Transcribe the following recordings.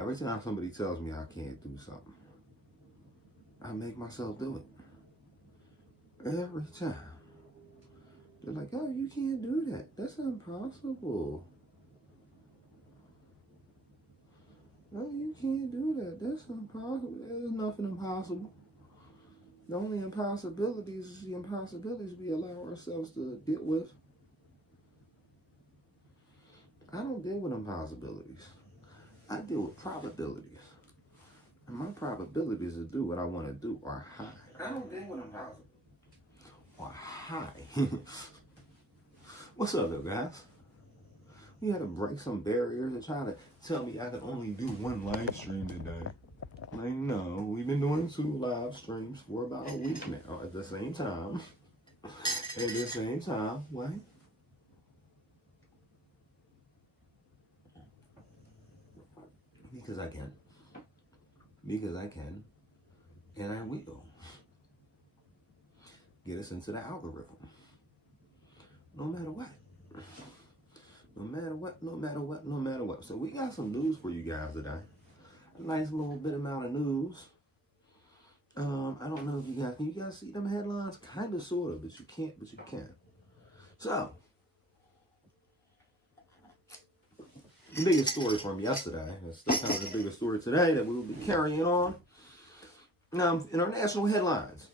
Every time somebody tells me I can't do something, I make myself do it. Every time. They're like, oh, you can't do that. That's impossible. Oh, you can't do that. That's impossible. There's nothing impossible. The only impossibilities is the impossibilities we allow ourselves to deal with. I don't deal with impossibilities. I deal with probabilities. And my probabilities to do what I want to do are high. I don't deal with impossible. Or high. What's up, though, guys? You had to break some barriers and try to tell me I could only do one live stream today. Like, no, we've been doing 2 live streams for about a week now at the same time. What? Because I can. And I will. Get us into the algorithm. No matter what. So we got some news for you guys today. A nice little bit amount of news. I don't know if you guys see them headlines? Kind of, sort of, but you can't, but you can. So, the biggest story from yesterday, it's still kind of the biggest story today that we will be carrying on. Now, in our national headlines,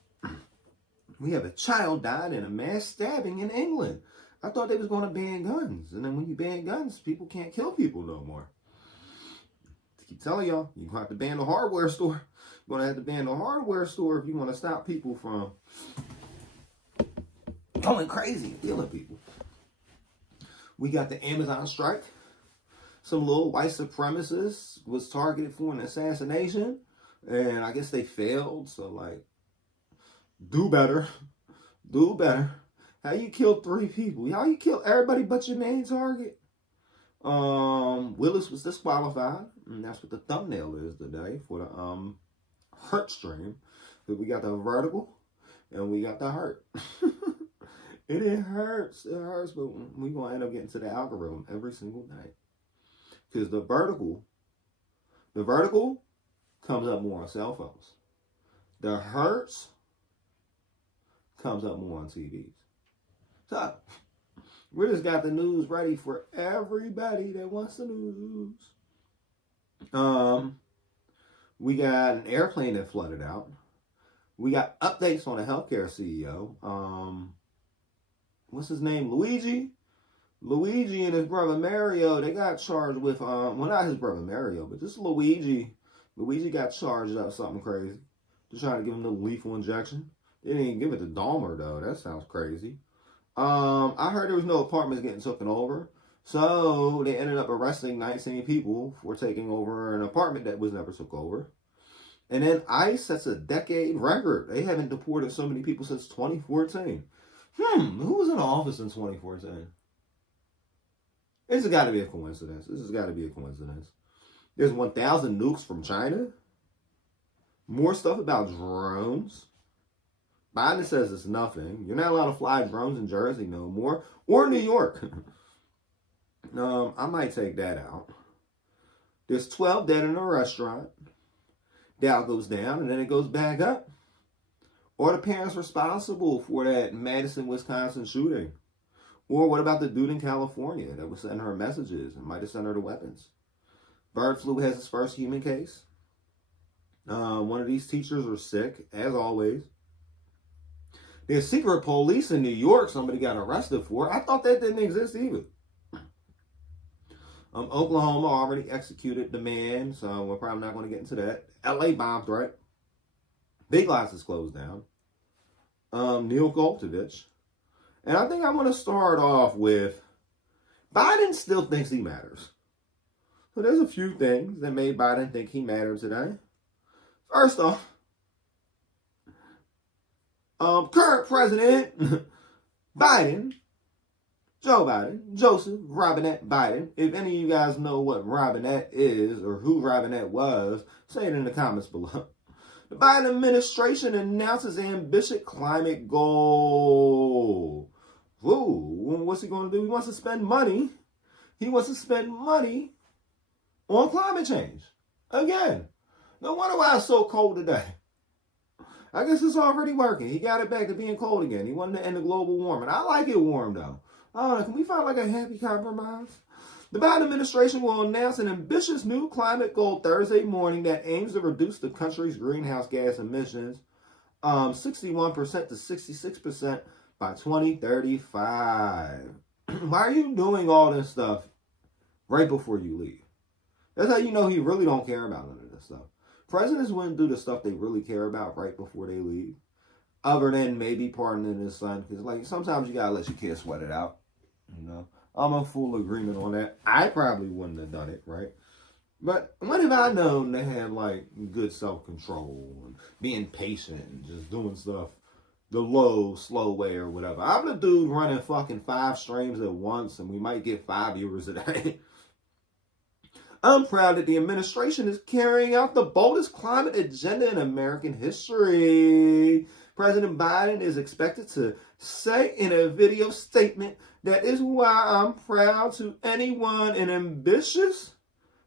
we have a child died in a mass stabbing in England. I thought they was going to ban guns. And then when you ban guns, people can't kill people no more. I keep telling y'all, you're going to have to ban the hardware store. You're going to have to ban the hardware store if you want to stop people from going crazy and killing people. We got the Amazon strike. Some little white supremacists was targeted for an assassination. And I guess they failed. So, like, do better. Do better. How you kill 3 people? How you kill everybody but your main target? Willis was disqualified, and that's what the thumbnail is today for the hurt stream. But we got the vertical, and we got the hurt. It hurts. It hurts, but we're going to end up getting to the algorithm every single night. Because the vertical comes up more on cell phones. The hurts comes up more on TVs. So, we just got the news ready for everybody that wants the news. We got an airplane that flooded out. We got updates on a healthcare CEO. What's his name? Luigi and his brother Mario, they got charged with, well, not his brother Mario, but just Luigi. Luigi got charged up something crazy. They're trying to give him the lethal injection. They didn't even give it to Dahmer, though. That sounds crazy. I heard there was no apartments getting taken over. So they ended up arresting 19 people for taking over an apartment that was never took over. And then ICE sets a decade record. They haven't deported so many people since 2014. Who was in office in 2014? This has got to be a coincidence. There's 1,000 nukes from China. More stuff about drones. Biden says it's nothing. You're not allowed to fly drones in Jersey no more. Or New York. I might take that out. There's 12 dead in a restaurant. Dow goes down and then it goes back up. Or the parents responsible for that Madison, Wisconsin shooting. Or what about the dude in California that was sending her messages and might have sent her the weapons? Bird flu has its first human case. One of these teachers are sick, as always. There's secret police in New York somebody got arrested for. I thought that didn't exist either. Oklahoma already executed the man, so we're probably not going to get into that. LA bomb threat. Big Lots is closed down. Neil Goltovich. And I think I want to start off with Biden still thinks he matters. So there's a few things that made Biden think he mattered today. First off, current president Biden, Joe Biden, Joseph Robinette Biden. If any of you guys know what Robinette is or who Robinette was, say it in the comments below. The Biden administration announces ambitious climate goal. Ooh, what's he going to do? He wants to spend money. He wants to spend money on climate change. Again, no wonder why it's so cold today. I guess it's already working. He got it back to being cold again. He wanted to end the global warming. I like it warm, though. I don't know. Can we find like a happy compromise? The Biden administration will announce an ambitious new climate goal Thursday morning that aims to reduce the country's greenhouse gas emissions 61% to 66% by 2035. Why are you doing all this stuff right before you leave? That's how you know he really don't care about none of this stuff. Presidents wouldn't do the stuff they really care about right before they leave, other than maybe pardoning his son, because like sometimes you gotta let your kid sweat it out. You know, I'm in full agreement on that. I probably wouldn't have done it, right? But when have I known they have like good self-control and being patient and just doing stuff the slow way or whatever? I'm the dude running fucking 5 streams at once, and we might get 5 viewers a day. I'm proud that the administration is carrying out the boldest climate agenda in American history. President Biden is expected to say in a video statement, "That is why I'm proud to anyone an ambitious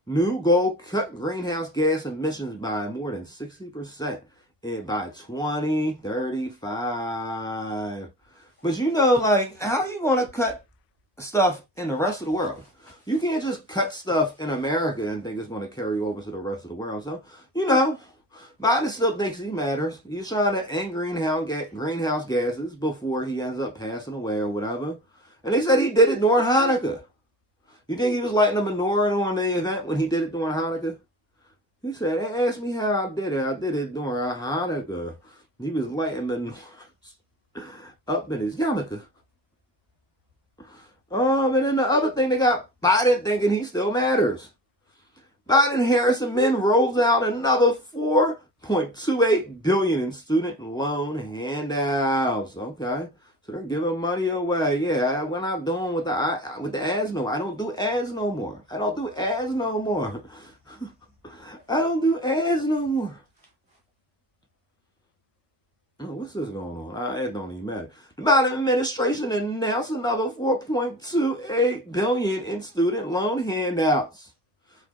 new goal cut greenhouse gas emissions by more than 60% by 2035. But you know, like, how are you going to cut stuff in the rest of the world? You can't just cut stuff in America and think it's going to carry over to the rest of the world. So, you know, Biden still thinks he matters. He's trying to end greenhouse gases before he ends up passing away or whatever. And they said he did it during Hanukkah. You think he was lighting a menorah during the event when he did it during Hanukkah? He said, they asked me how I did it. I did it during Hanukkah. He was lighting menorahs up in his yarmulke. And then the other thing, they got Biden thinking he still matters. Biden-Harris amendment rolls out another $4.28 billion in student loan handouts. Okay, so they're giving money away. Yeah, we're not doing with the ads no more. I don't do ads no more. I don't do ads no more. I don't do ads no more. Oh, what's this going on? It don't even matter. The Biden administration announced another $4.28 billion in student loan handouts.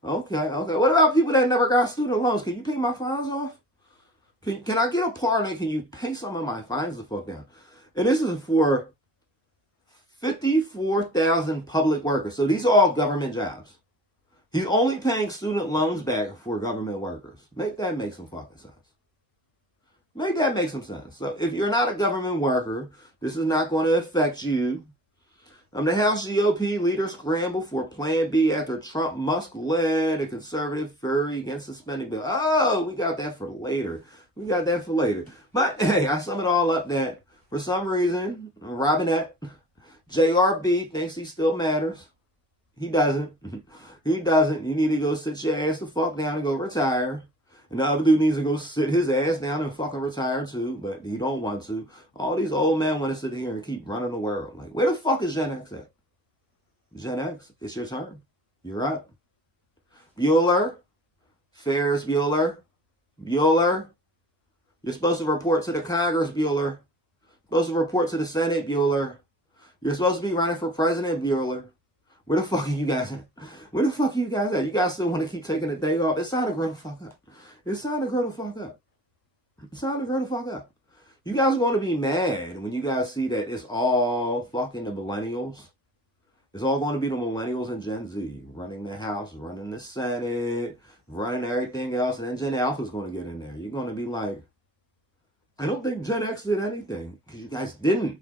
Okay. What about people that never got student loans? Can you pay my fines off? Can I get a pardon? Can you pay some of my fines the fuck down? And this is for 54,000 public workers. So these are all government jobs. He's only paying student loans back for government workers. Make that make some fucking sense. Make that make some sense. So if you're not a government worker, this is not going to affect you. The House GOP leaders scramble for Plan B after Trump Musk led a conservative fury against the spending bill. Oh, we got that for later. But hey, I sum it all up that for some reason, Robinette, JRB thinks he still matters. He doesn't. He doesn't. You need to go sit your ass the fuck down and go retire. And the other dude needs to go sit his ass down and fucking retire too, but he don't want to. All these old men want to sit here and keep running the world. Like, where the fuck is Gen X at? Gen X, it's your turn. You're up. Bueller, Ferris Bueller. You're supposed to report to the Congress, Bueller. Supposed to report to the Senate, Bueller. You're supposed to be running for president, Bueller. Where the fuck are you guys at? Where the fuck are you guys at? You guys still want to keep taking the day off? It's time to grow the fuck up. It's time to grow the fuck up. It's time to grow the fuck up. You guys are going to be mad when you guys see that it's all fucking the millennials. It's all going to be the millennials and Gen Z running the House, running the Senate, running everything else, and then Gen Alpha's going to get in there. You're going to be like, I don't think Gen X did anything, because you guys didn't.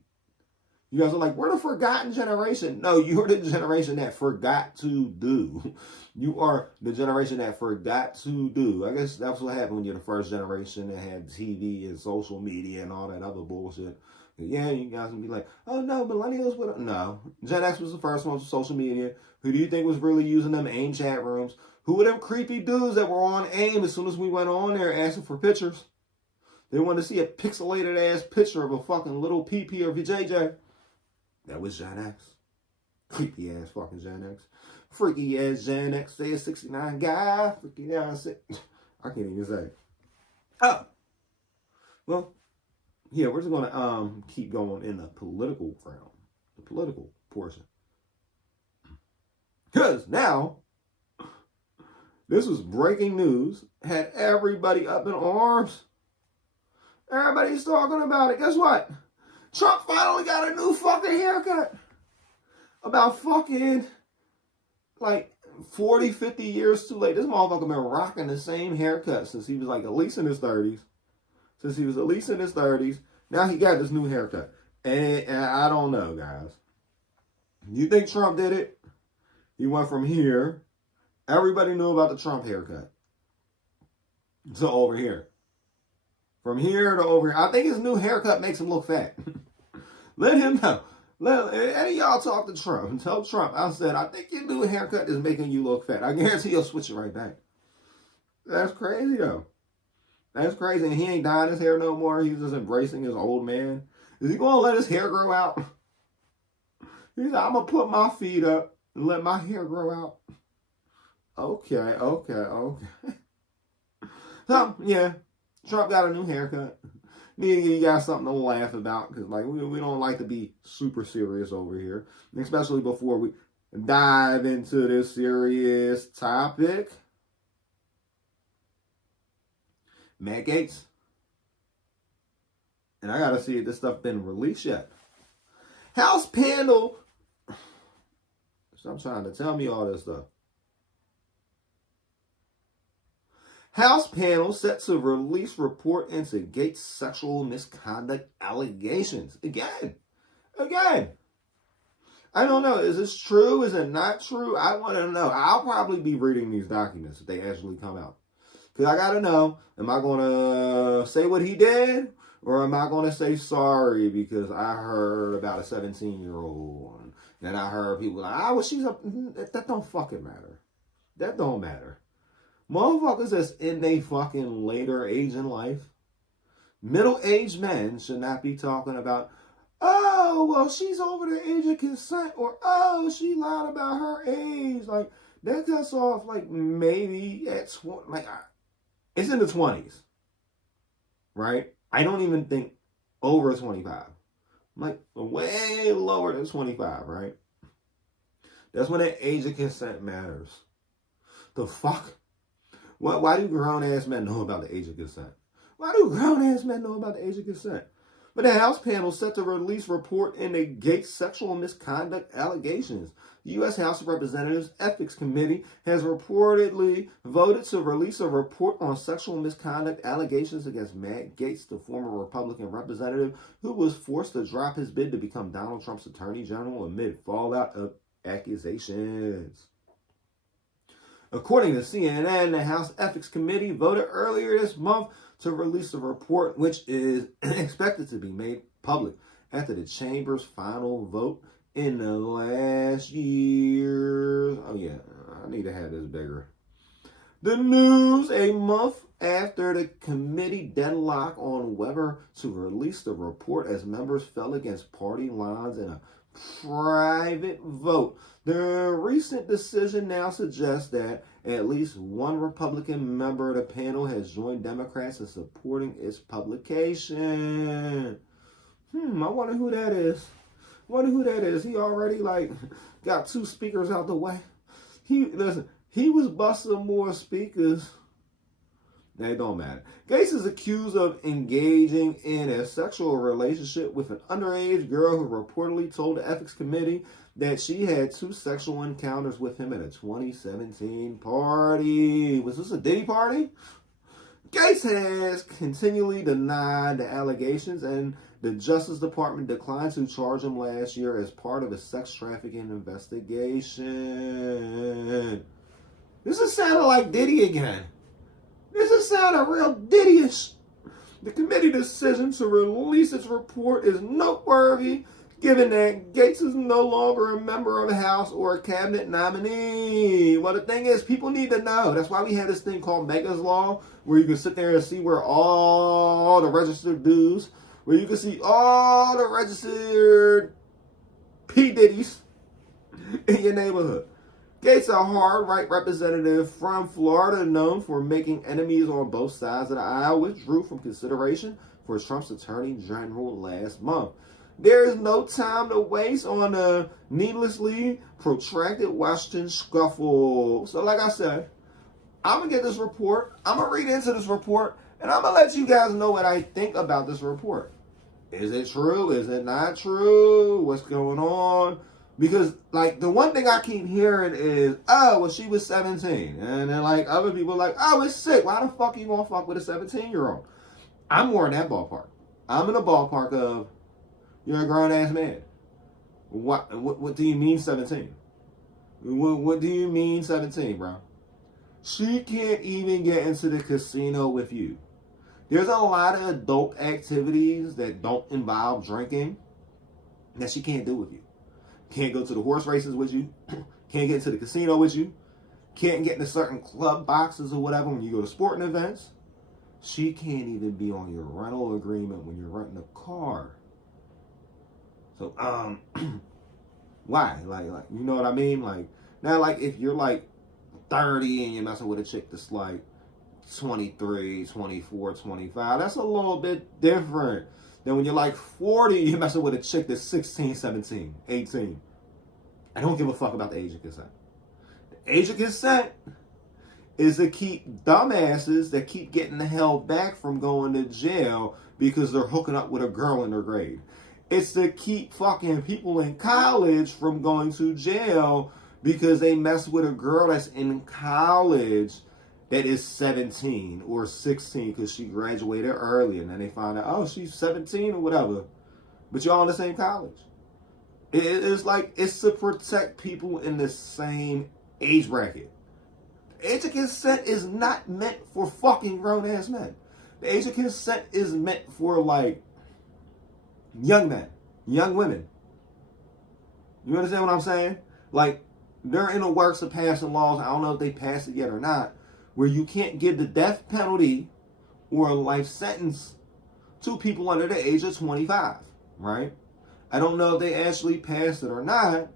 You guys are like, we're the forgotten generation. No, you're the generation that forgot to do. You are the generation that forgot to do. I guess that's what happened when you're the first generation that had TV and social media and all that other bullshit. Yeah, you guys can be like, oh no, millennials would. No, Gen X was the first one with social media. Who do you think was really using them AIM chat rooms? Who were them creepy dudes that were on AIM as soon as we went on there asking for pictures? They wanted to see a pixelated ass picture of a fucking little PP or VJJ. That was Gen X. Creepy ass fucking Gen X. Freaky ass Gen X. Say a 69 guy. Freaky ass. I can't even say. Oh. Well, yeah, we're just going to keep going in the political realm. The political portion. Because now, This was breaking news. Had everybody up in arms. Everybody's talking about it. Guess what? Trump finally got a new fucking haircut. About fucking, like, 40, 50 years too late. This motherfucker been rocking the same haircut since he was, like, at least in his 30s. Now he got this new haircut. And I don't know, guys. You think Trump did it? He went from here. Everybody knew about the Trump haircut. To over here. From here to over here. I think his new haircut makes him look fat. Let him know. Any of y'all talk to Trump and tell Trump, I said, I think your new haircut is making you look fat. I guarantee he'll switch it right back. That's crazy, though. That's crazy. And he ain't dyeing his hair no more. He's just embracing his old man. Is he going to let his hair grow out? He said, I'm going to put my feet up and let my hair grow out. Okay. So, yeah. Trump got a new haircut. You got something to laugh about because, like, we don't like to be super serious over here, especially before we dive into this serious topic. Matt Gaetz. And I got to see if this stuff been released yet. House panel. Stop trying to tell me all this stuff. House panel set to release report into Gaetz sexual misconduct allegations. Again. I don't know. Is this true? Is it not true? I want to know. I'll probably be reading these documents if they actually come out. Because I got to know, am I going to say what he did? Or am I going to say sorry because I heard about a 17-year-old and I heard people like, well, she's a... That don't fucking matter. That don't matter. Motherfuckers that's in their fucking later age in life, middle-aged men should not be talking about, oh, well, she's over the age of consent, or, oh, she lied about her age. Like, that cuts off, like, maybe at, it's in the 20s, right? I don't even think over 25. Like, way lower than 25, right? That's when that age of consent matters. The fuck? Why do grown-ass men know about the age of consent? Why do grown-ass men know about the age of consent? But the House panel set to release report in the Gaetz sexual misconduct allegations. The U.S. House of Representatives Ethics Committee has reportedly voted to release a report on sexual misconduct allegations against Matt Gaetz, the former Republican representative who was forced to drop his bid to become Donald Trump's attorney general amid fallout of accusations. According to CNN, the House Ethics Committee voted earlier this month to release a report which is expected to be made public after the chamber's final vote in the last year. Oh yeah, I need to have this bigger. The news a month after the committee deadlock on whether to release the report as members fell against party lines in a private vote. The recent decision now suggests that at least one Republican member of the panel has joined Democrats in supporting its publication. I wonder who that is. He already, like, got 2 speakers out the way. He was busting more speakers. They don't matter. Gaetz is accused of engaging in a sexual relationship with an underage girl who reportedly told the Ethics Committee that she had 2 sexual encounters with him at a 2017 party. Was this a Diddy party? Gaetz has continually denied the allegations, and the Justice Department declined to charge him last year as part of a sex trafficking investigation. This is sounding like Diddy again. This is sounding real Diddy-ish. The committee decision to release its report is noteworthy, given that Gaetz is no longer a member of the House or a cabinet nominee. Well, the thing is, people need to know. That's why we have this thing called Mega's Law, where you can sit there and see where all the registered dudes, where you can see all the registered P. Diddy's in your neighborhood. Gaetz, a hard-right representative from Florida known for making enemies on both sides of the aisle, withdrew from consideration for Trump's attorney general last month. There is no time to waste on a needlessly protracted Washington scuffle. So like I said, I'm going to get this report. I'm going to read into this report. And I'm going to let you guys know what I think about this report. Is it true? Is it not true? What's going on? Because, like, the one thing I keep hearing is, oh, well, she was 17. And then, like, other people are like, oh, it's sick. Why the fuck are you going to fuck with a 17-year-old? I'm more in that ballpark. I'm in the ballpark of, you're a grown-ass man. What do you mean 17? What do you mean 17, bro? She can't even get into the casino with you. There's a lot of adult activities that don't involve drinking that she can't do with you. Can't go to the horse races with you. Can't get to the casino with you. Can't get into certain club boxes or whatever when you go to sporting events. She can't even be on your rental agreement when you're renting a car. So, why? Like, you know what I mean? Like, now, like, if you're like 30 and you're messing with a chick that's like 23, 24, 25, that's a little bit different than when you're like 40, you're messing with a chick that's 16, 17, 18. I don't give a fuck about the age of consent. The age of consent is to keep dumbasses that keep getting held back from going to jail because they're hooking up with a girl in their grade. It's to keep fucking people in college from going to jail because they mess with a girl that's in college that is 17 or 16 because she graduated early, and then they find out, oh, she's 17 or whatever, but you're all in the same college. It's like, it's to protect people in the same age bracket. The age of consent is not meant for fucking grown-ass men. The age of consent is meant for, like, young men, young women. You understand what I'm saying? Like, they're in the works of passing laws, I don't know if they passed it yet or not, where you can't give the death penalty or a life sentence to people under the age of 25, right? I don't know if they actually passed it or not,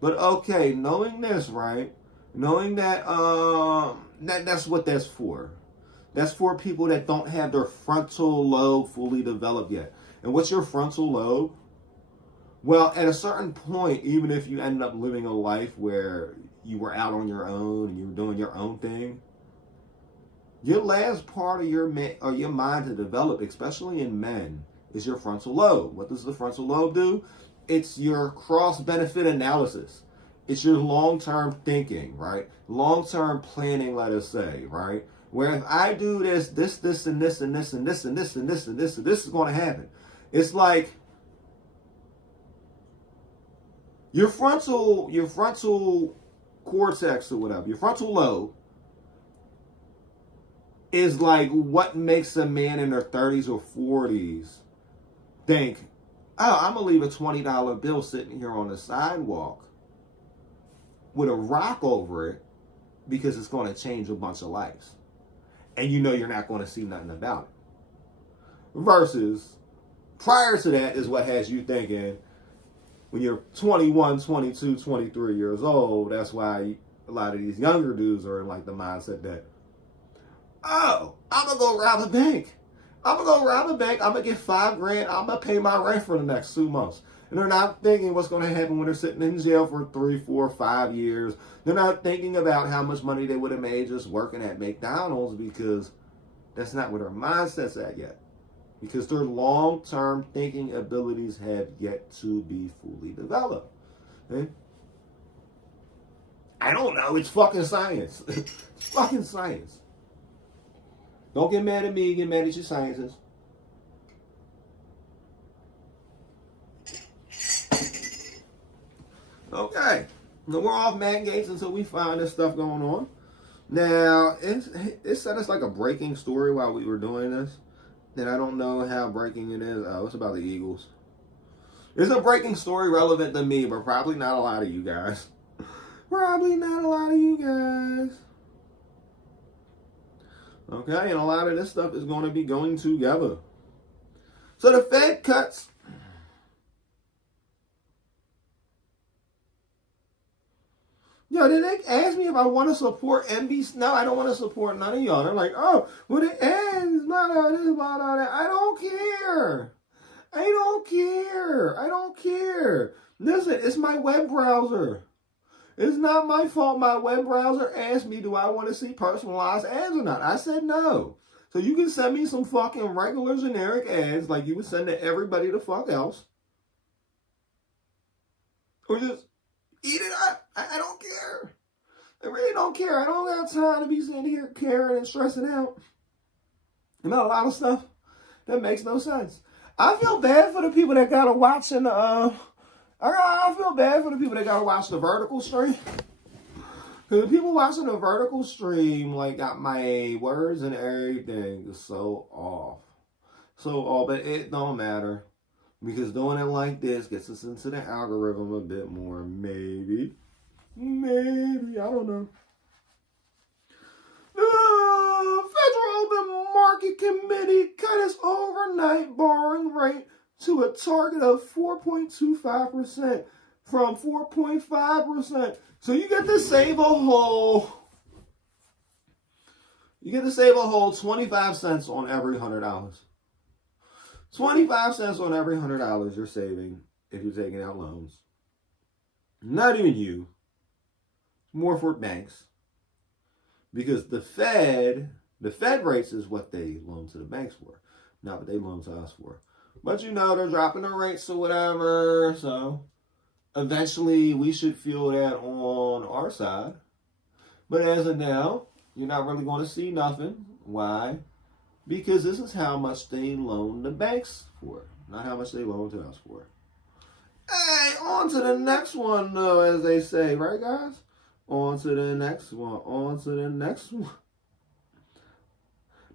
but okay, knowing this, right? Knowing that, that's what that's for. That's for people that don't have their frontal lobe fully developed yet. And what's your frontal lobe? Well, at a certain point, even if you ended up living a life where you were out on your own and you were doing your own thing, your last part of your mind to develop, especially in men, is your frontal lobe. What does the frontal lobe do? It's your cross-benefit analysis. It's your long-term thinking, right? Long-term planning, let us say, right? Where if I do this, and this, and this, and this, and this, and this, and this, and this, and this is going to happen. It's like your frontal cortex or whatever, your frontal lobe is like what makes a man in their 30s or 40s think, oh, I'm going to leave a $20 bill sitting here on the sidewalk with a rock over it because it's going to change a bunch of lives. And you know you're not going to see nothing about it. Versus, prior to that is what has you thinking, when you're 21, 22, 23 years old, that's why a lot of these younger dudes are in like the mindset that, oh, I'm going to go rob a bank. I'm going to get $5,000. I'm going to pay my rent for the next 2 months. And they're not thinking what's going to happen when they're sitting in jail for 3, 4, 5 years. They're not thinking about how much money they would have made just working at McDonald's, because that's not where their mindset's at yet. Because their long-term thinking abilities have yet to be fully developed. Okay? I don't know. It's fucking science. It's fucking science. Don't get mad at me. Get mad at your scientists. Okay. Now we're off Mad Gates until we find this stuff going on. Now, it said it's like a breaking story while we were doing this. And I don't know how breaking it is. Oh, it's about the Eagles. It's a breaking story relevant to me, but probably not a lot of you guys. Probably not a lot of you guys. Okay, and a lot of this stuff is going to be going together. So the Fed cuts. Yo, did they ask me if I want to support NBC? No, I don't want to support none of y'all. They're like, oh, well, it ends, not all this, not all that. I don't care. I don't care. I don't care. Listen, it's my web browser. It's not my fault my web browser asked me, do I want to see personalized ads or not? I said no. So you can send me some fucking regular generic ads like you would send to everybody the fuck else. Or just eat it up. I don't care. I really don't care. I don't have time to be sitting here caring and stressing out about a lot of stuff that makes no sense. I feel bad for the people that gotta watch I feel bad for the people that gotta watch the vertical stream. Cause the people watching the vertical stream like got my words and everything is so off. So off, but it don't matter. Because doing it like this gets us into the algorithm a bit more. Maybe. I don't know. The Federal Open Market Committee cut its overnight borrowing rate to a target of 4.25% from 4.5%. So you get to save a whole 25 cents on every $100. 25 cents on every $100 you're saving if you're taking out loans. Not even you. More for banks. Because the Fed rates is what they loan to the banks for, not what they loan to us for. But you know, they're dropping the rates or whatever, so eventually we should feel that on our side. But as of now, you're not really going to see nothing. Why? Because this is how much they loan the banks for, not how much they loan to us for. Hey, on to the next one, though, as they say, right, guys? On to the next one.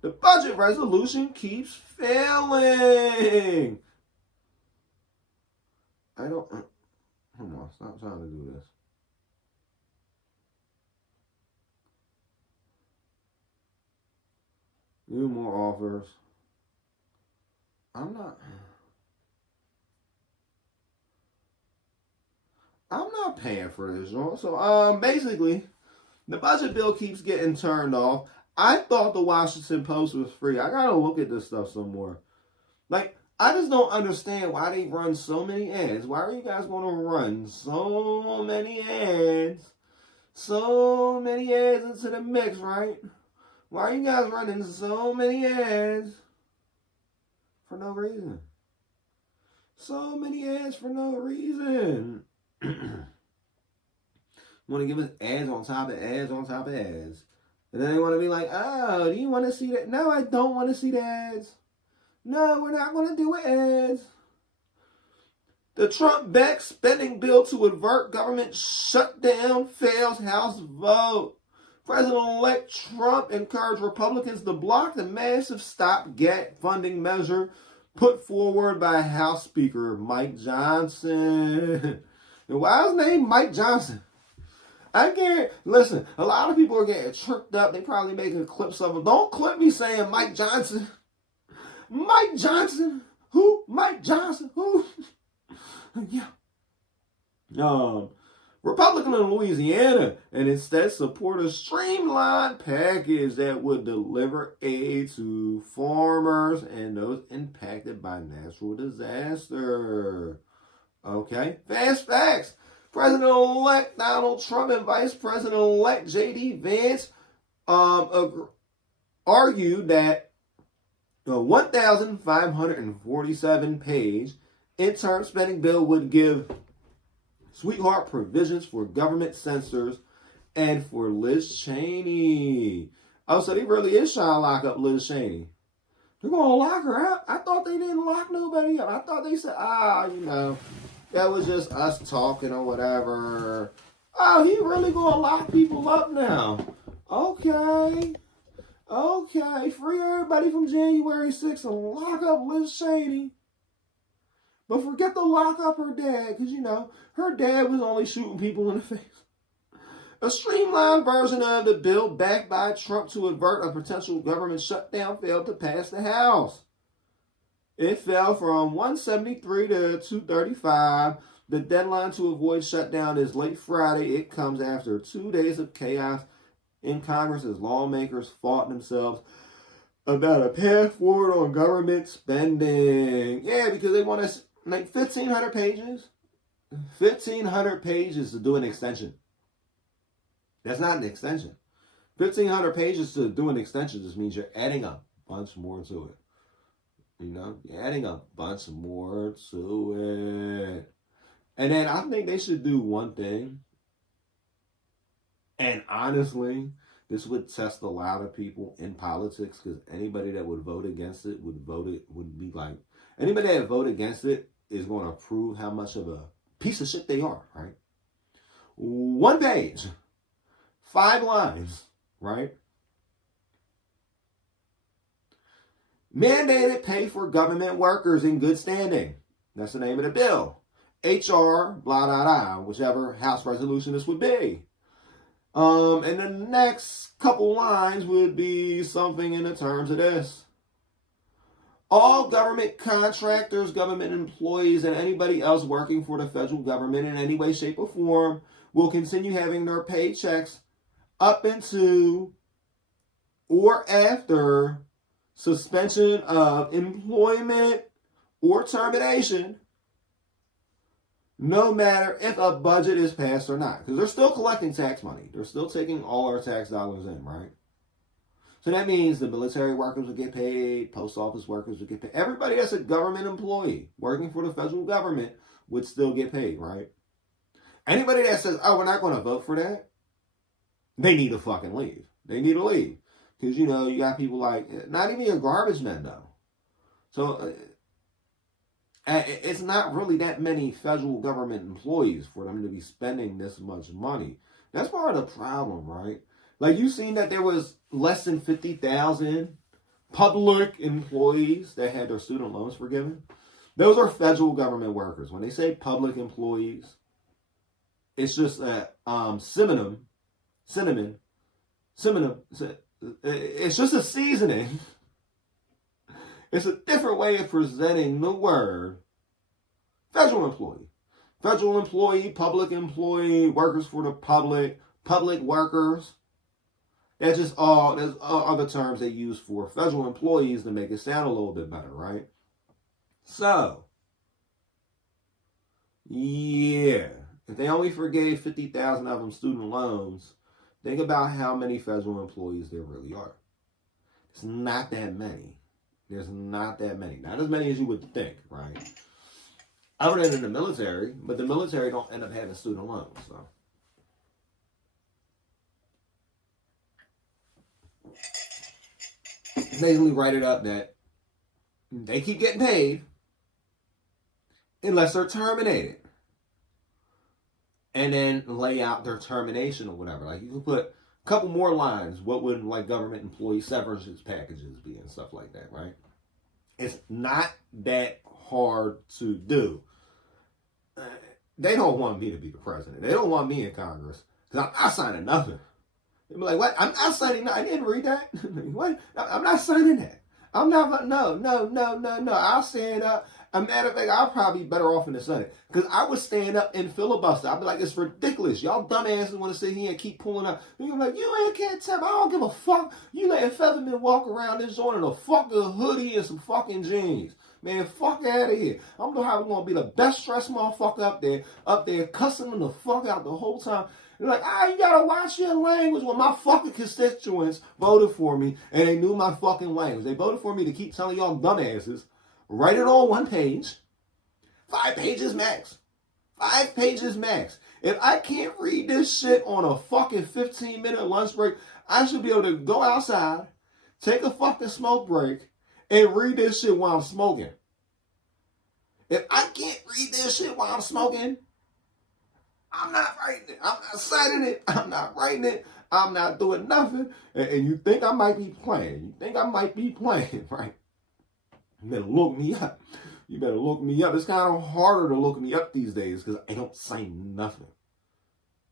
The budget resolution keeps failing. Come on, stop trying to do this. New more offers. I'm not paying for this, y'all. So, basically, the budget bill keeps getting turned off. I thought the Washington Post was free. I gotta look at this stuff some more. Like, I just don't understand why they run so many ads. Why are you guys going to run so many ads? So many ads into the mix, right? Why are you guys running so many ads for no reason? So many ads for no reason. Want to give us ads on top of ads on top of ads. And then they want to be like, oh, do you want to see that? No, I don't want to see the ads. No, we're not going to do ads. The Trump-backed spending bill to avert government shutdown fails House vote. President-elect Trump encouraged Republicans to block the massive stopgap funding measure put forward by House Speaker Mike Johnson. And why is his name Mike Johnson? I can't. Listen, a lot of people are getting tripped up. They probably making clips of him. Don't clip me saying Mike Johnson. Mike Johnson? Who? Mike Johnson? Who? Yeah. Republican in Louisiana and instead support a streamlined package that would deliver aid to farmers and those impacted by natural disaster. Okay. Fast facts. President-elect Donald Trump and Vice President-elect J.D. Vance argued that the 1,547-page interim spending bill would give sweetheart provisions for government censors and for Liz Cheney. Oh, so they really is trying to lock up Liz Cheney. They're going to lock her up? I thought they didn't lock nobody up. I thought they said, that was just us talking or whatever. Oh, he really going to lock people up now. Okay. Free everybody from January 6th and lock up Liz Cheney. But forget to lock up her dad, because, her dad was only shooting people in the face. A streamlined version of the bill backed by Trump to avert a potential government shutdown failed to pass the House. It fell from 173 to 235. The deadline to avoid shutdown is late Friday. It comes after 2 days of chaos in Congress as lawmakers fought themselves about a path forward on government spending. Yeah, because they want to make 1,500 pages. 1,500 pages to do an extension. That's not an extension. 1,500 pages to do an extension just means you're adding a bunch more to it. You know, you're adding a bunch more to it. And then I think they should do one thing. And honestly, this would test a lot of people in politics, because anybody that would vote against it would be like, anybody that vote against it is going to prove how much of a piece of shit they are, right? 1 page, 5 lines, right? Mandated pay for government workers in good standing. That's the name of the bill. HR, blah, blah, blah, whichever House resolution this would be. And the next couple lines would be something in the terms of this. All government contractors, government employees, and anybody else working for the federal government in any way, shape, or form will continue having their paychecks up into or after suspension of employment or termination, no matter if a budget is passed or not. Because they're still collecting tax money. They're still taking all our tax dollars in, right? So that means the military workers will get paid, post office workers will get paid. Everybody that's a government employee working for the federal government would still get paid, right? Anybody that says, oh, we're not going to vote for that, they need to fucking leave. They need to leave. Because, you know, you got people like, not even your garbage men, though. So it's not really that many federal government employees for them to be spending this much money. That's part of the problem, right? Like, you seen that there was less than 50,000 public employees that had their student loans forgiven. Those are federal government workers. When they say public employees, it's just a synonym. It's just a seasoning. It's a different way of presenting the word federal employee. Federal employee, public employee, workers for the public, public workers. That's just all, there's other terms they use for federal employees to make it sound a little bit better, right? So, yeah, if they only forgave 50,000 of them student loans, think about how many federal employees there really are. It's not that many. There's not that many. Not as many as you would think, right? Other than in the military, but the military don't end up having student loans, so. Basically write it up that they keep getting paid unless they're terminated. And then lay out their termination or whatever. Like, you can put a couple more lines. What would, like, government employee severance packages be and stuff like that, right? It's not that hard to do. They don't want me to be the president. They don't want me in Congress. Because I'm not signing nothing. They'll be like, what? I'm not signing that. I didn't read that. What? I'm not signing that. I'm not, no. I'll stand up. A matter of fact, I'll probably be better off in the Senate. Because I would stand up and filibuster. I'll be like, it's ridiculous. Y'all dumbasses want to sit here and keep pulling up. You're like, you ain't can't tell me. I don't give a fuck. You letting Featherman walk around this joint in a fucking hoodie and some fucking jeans. Man, fuck out of here. I'm probably going to be the best dressed motherfucker up there cussing them the fuck out the whole time. They're like, you gotta watch your language. Well, my fucking constituents voted for me, and they knew my fucking language. They voted for me to keep telling y'all dumbasses, write it on 1 page, 5 pages max. 5 pages max. If I can't read this shit on a fucking 15-minute lunch break, I should be able to go outside, take a fucking smoke break, and read this shit while I'm smoking. If I can't read this shit while I'm smoking, I'm not writing it. I'm not signing it. I'm not writing it. I'm not doing nothing. And you think I might be playing. Right? You better look me up. It's kind of harder to look me up these days because I don't sign nothing.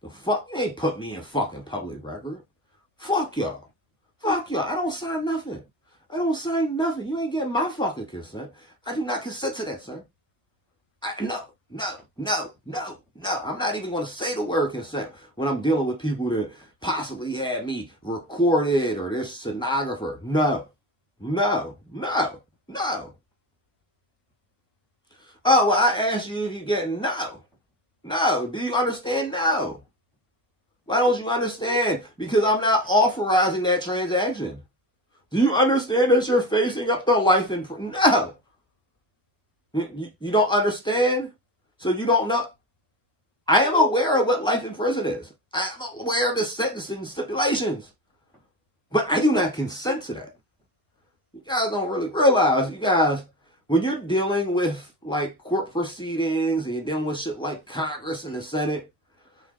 The fuck? You ain't put me in fucking public record. Fuck y'all. I don't sign nothing. You ain't getting my fucking consent. I do not consent to that, sir. No. I'm not even going to say the word consent when I'm dealing with people that possibly had me recorded or this stenographer. No. Oh, well, I asked you if you get no. Do you understand? No. Why don't you understand? Because I'm not authorizing that transaction. Do you understand that you're facing up to life in prison? No. You don't understand? So you don't know. I am aware of what life in prison is. I am aware of the sentencing stipulations. But I do not consent to that. You guys don't really realize, you guys, when you're dealing with like court proceedings and you're dealing with shit like Congress and the Senate,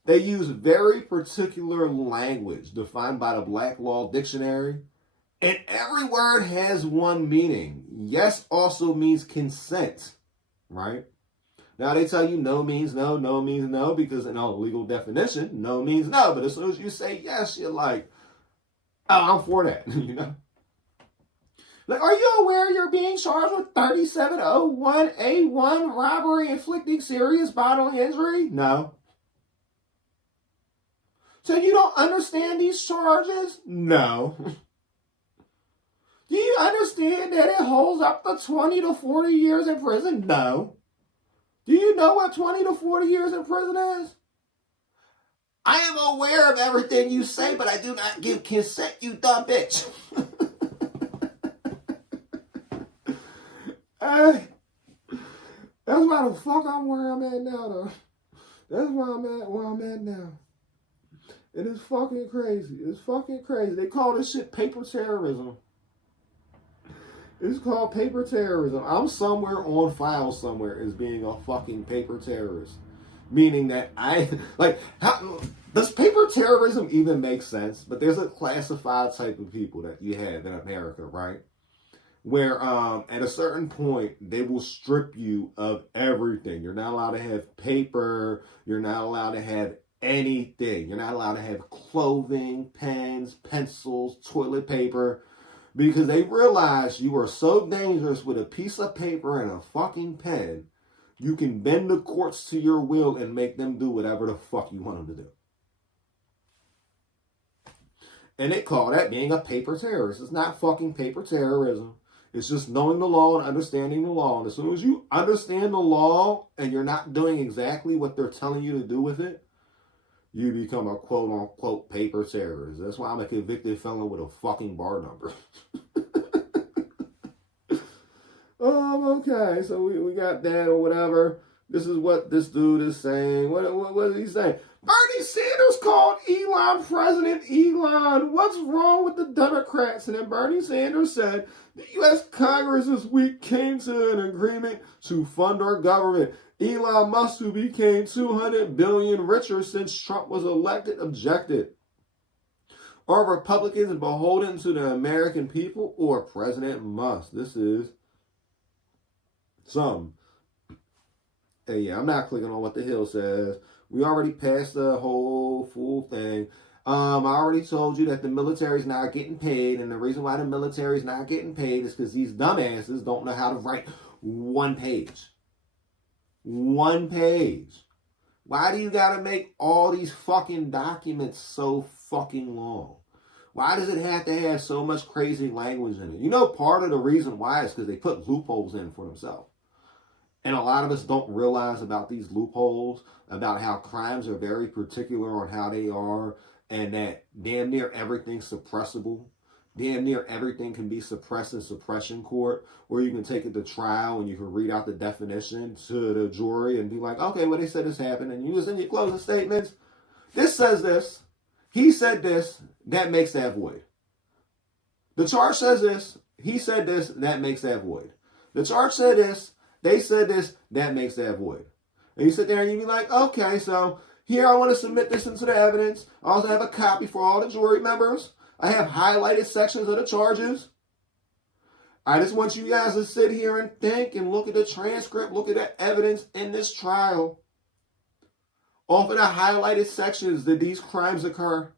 they use very particular language defined by the Black Law Dictionary. And every word has one meaning. Yes also means consent, right? Now they tell you no means no, no means no, because in a legal definition, no means no. But as soon as you say yes, you're like, oh, I'm for that, you know? Like, are you aware you're being charged with 3701A1 robbery inflicting serious bodily injury? No. So you don't understand these charges? No. Do you understand that it holds up to 20 to 40 years in prison? No. Do you know what 20 to 40 years in prison is? I am aware of everything you say, but I do not give consent, you dumb bitch. Hey, that's why the fuck I'm where I'm at now, though. That's where I'm at now. It is fucking crazy. It's fucking crazy. They call this shit paper terrorism. It's called paper terrorism. I'm somewhere on file somewhere as being a fucking paper terrorist. Meaning that does paper terrorism even make sense? But there's a classified type of people that you have in America, right? Where at a certain point, they will strip you of everything. You're not allowed to have paper. You're not allowed to have anything. You're not allowed to have clothing, pens, pencils, toilet paper. Because they realize you are so dangerous with a piece of paper and a fucking pen, you can bend the courts to your will and make them do whatever the fuck you want them to do. And they call that being a paper terrorist. It's not fucking paper terrorism. It's just knowing the law and understanding the law. And as soon as you understand the law and you're not doing exactly what they're telling you to do with it, you become a quote-unquote paper terrorist. That's why I'm a convicted felon with a fucking bar number. Okay, so we got that or whatever. This is what this dude is saying. What is he saying? Bernie Sanders called Elon President Elon. What's wrong with the Democrats? And then Bernie Sanders said, the U.S. Congress this week came to an agreement to fund our government. Elon Musk, who became $200 billion richer since Trump was elected, objected. Are Republicans beholden to the American people or President Musk? This is some. Hey, yeah, I'm not clicking on what the Hill says. We already passed the whole full thing. I already told you that the military's not getting paid, and the reason why the military's not getting paid is because these dumbasses don't know how to write one page. One page. Why do you gotta make all these fucking documents so fucking long? Why does it have to have so much crazy language in it? You know, part of the reason why is because they put loopholes in for themselves. And a lot of us don't realize about these loopholes, about how crimes are very particular on how they are, and that damn near everything's suppressible. Damn near everything can be suppressed in suppression court, or you can take it to trial and you can read out the definition to the jury and be like, okay, well, they said this happened, and you was in your closing statements. This says this. He said this. That makes that void. The charge says this. He said this. That makes that void. The charge said this. They said this. That makes that void. And you sit there and you be like, okay, so here I want to submit this into the evidence. I also have a copy for all the jury members. I have highlighted sections of the charges. I just want you guys to sit here and think and look at the transcript, look at the evidence in this trial. Off of the highlighted sections, did these crimes occur?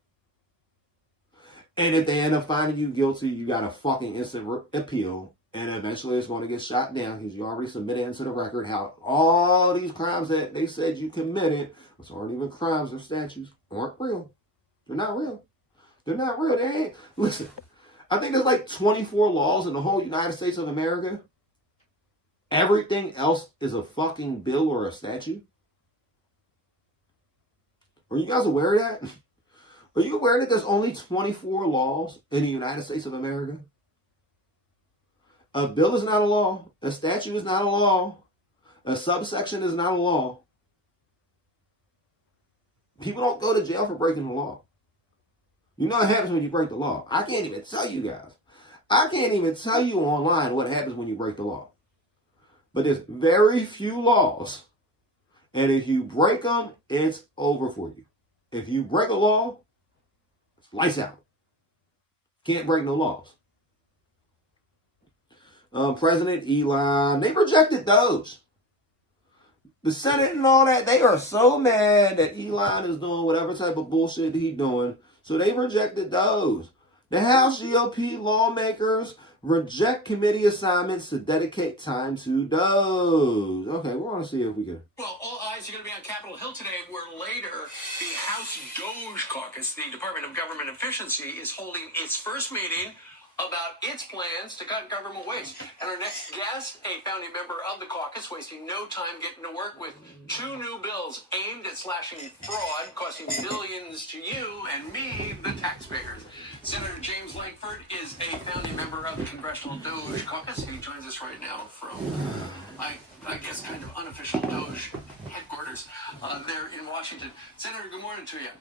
And if they end up finding you guilty, you got a fucking instant appeal. And eventually it's going to get shot down because you already submitted into the record how all these crimes that they said you committed, which aren't even crimes or statutes, aren't real. They're not real. They're not real. They ain't. Listen, I think there's like 24 laws in the whole United States of America. Everything else is a fucking bill or a statute. Are you guys aware of that? Are you aware that there's only 24 laws in the United States of America? A bill is not a law. A statute is not a law. A subsection is not a law. People don't go to jail for breaking the law. You know what happens when you break the law. I can't even tell you guys. I can't even tell you online what happens when you break the law. But there's very few laws. And if you break them, it's over for you. If you break a law, it's lights out. Can't break no laws. President Elon, they rejected those. The Senate and all that, they are so mad that Elon is doing whatever type of bullshit he's doing. So they rejected those. The House GOP lawmakers reject committee assignments to dedicate time to those. Okay, we're going to see if we can. Well, all eyes are going to be on Capitol Hill today, where later the House DOGE caucus, the Department of Government Efficiency, is holding its first meeting about its plans to cut government waste. And our next guest, a founding member of the caucus, wasting no time getting to work with two new bills aimed at slashing fraud, costing billions to you and me, the taxpayers. Senator James Lankford is a founding member of the Congressional DOGE caucus. He joins us right now from, I guess, kind of unofficial DOGE headquarters there in Washington. Senator, good morning to you.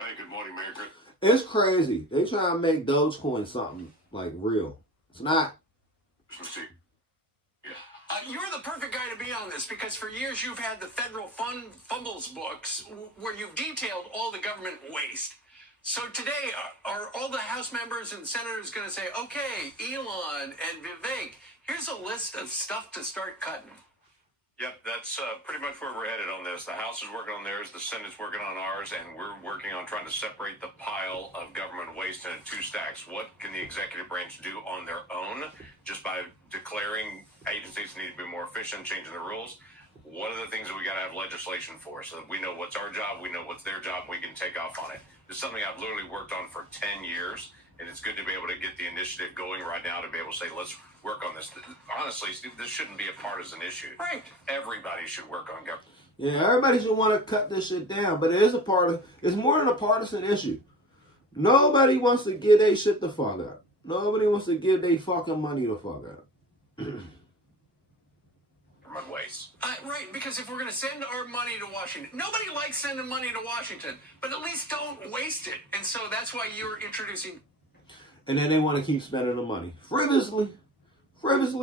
Hey, good morning, Mayor. It's crazy. They trying to make Dogecoin something like real. It's not. You're the perfect guy to be on this, because for years you've had the federal fumbles books where you've detailed all the government waste. So today, are all the House members and senators going to say, okay, Elon and Vivek, here's a list of stuff to start cutting? Yep, that's pretty much where we're headed on this. The House is working on theirs, the Senate's working on ours, and we're working on trying to separate the pile of government waste into two stacks. What can the executive branch do on their own, just by declaring agencies need to be more efficient, changing the rules? What are the things that we got to have legislation for, so that we know what's our job, we know what's their job, we can take off on it? This is something I've literally worked on for 10 years, and it's good to be able to get the initiative going right now to be able to say, let's work on this. Honestly, this shouldn't be a partisan issue. Right. Everybody should work on government. Yeah, everybody should want to cut this shit down, but it is it's more than a partisan issue. Nobody wants to give their shit the fuck out. Nobody wants to give their fucking money the fuck out. Waste. Right, because if we're going to send our money to Washington, nobody likes sending money to Washington, but at least don't waste it. And so that's why you're introducing. And then they want to keep spending the money. Frivolously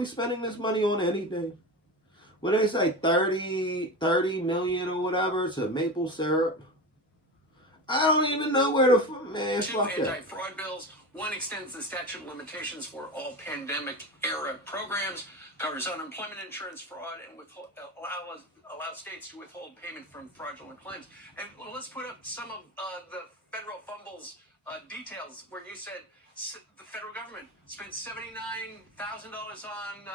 spending this money on anything. When they say 30 million or whatever to maple syrup, I don't even know where the man. Two anti-fraud bills. One extends the statute of limitations for all pandemic-era programs, covers unemployment insurance fraud, and allows states to withhold payment from fraudulent claims. And let's put up some of the federal fumbles details, where you said the federal government spent $79,000 on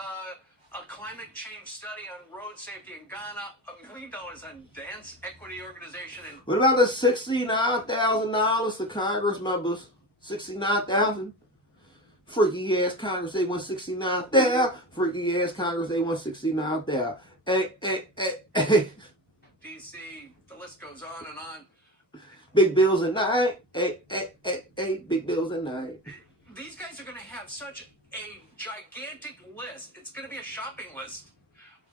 a climate change study on road safety in Ghana, $1 million on Dance Equity Organization. And what about the $69,000 to Congress members? 69,000. Freaky ass Congress, they want 69,000. Freaky ass Congress, they want 69,000. Hey. DC, the list goes on and on. Big bills at night. Hey, big bills at night. These guys are going to have such a gigantic list. It's going to be a shopping list.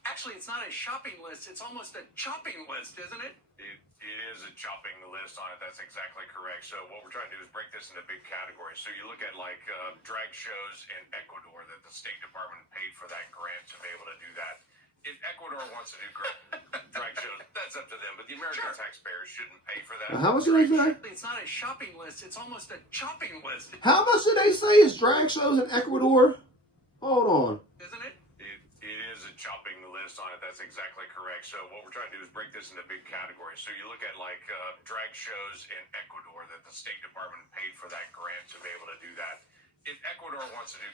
Actually, it's not a shopping list. It's almost a chopping list, isn't it? It is a chopping list on it. That's exactly correct. So what we're trying to do is break this into big categories. So you look at like drag shows in Ecuador that the State Department paid for that grant to be able to do that. If Ecuador wants to do drag shows, that's up to them. But the American taxpayers shouldn't pay for that. How much do they say? It's not a shopping list. It's almost a chopping list. How much do they say is drag shows in Ecuador? Hold on. Isn't it? It is a chopping list on it. That's exactly correct. So what we're trying to do is break this into big categories. So you look at like drag shows in Ecuador that the State Department paid for that grant to be able to do that. If Ecuador wants to do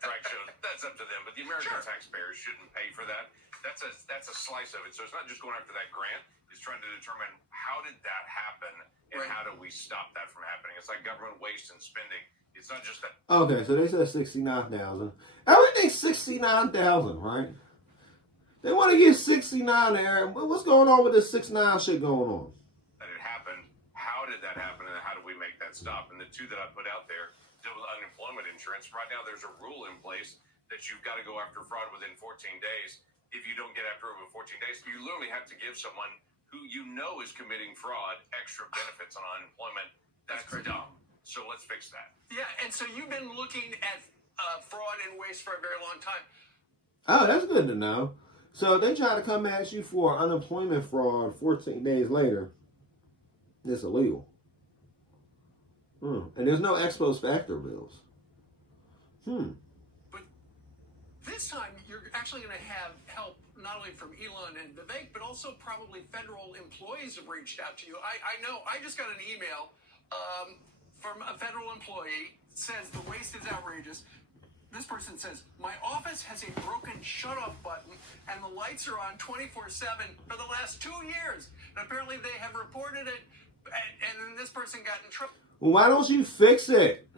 drag shows, that's up to them. But the American taxpayers shouldn't pay for that. That's a slice of it. So it's not just going after that grant. It's trying to determine how did that happen and how do we stop that from happening. It's like government waste and spending. It's not just that. Okay, so they said 69,000. Everything's 69,000, right? They want to get 69 there. What's going on with this 69 shit going on? That it happened. How did that happen, and how do that stop. And the two that I put out there deal with unemployment insurance. Right now, there's a rule in place that you've got to go after fraud within 14 days. If you don't get after it within 14 days, you literally have to give someone who you know is committing fraud extra benefits on unemployment. That's dumb. So let's fix that. Yeah, and so you've been looking at fraud and waste for a very long time. Oh, that's good to know. So they try to come at you for unemployment fraud 14 days later. It's illegal. And there's no ex post facto bills. But this time, you're actually going to have help not only from Elon and Vivek, but also probably federal employees have reached out to you. I know. I just got an email from a federal employee. Says the waste is outrageous. This person says, my office has a broken shut-off button and the lights are on 24/7 for the last 2 years. And apparently they have reported it, and then this person got in trouble. Well, why don't you fix it?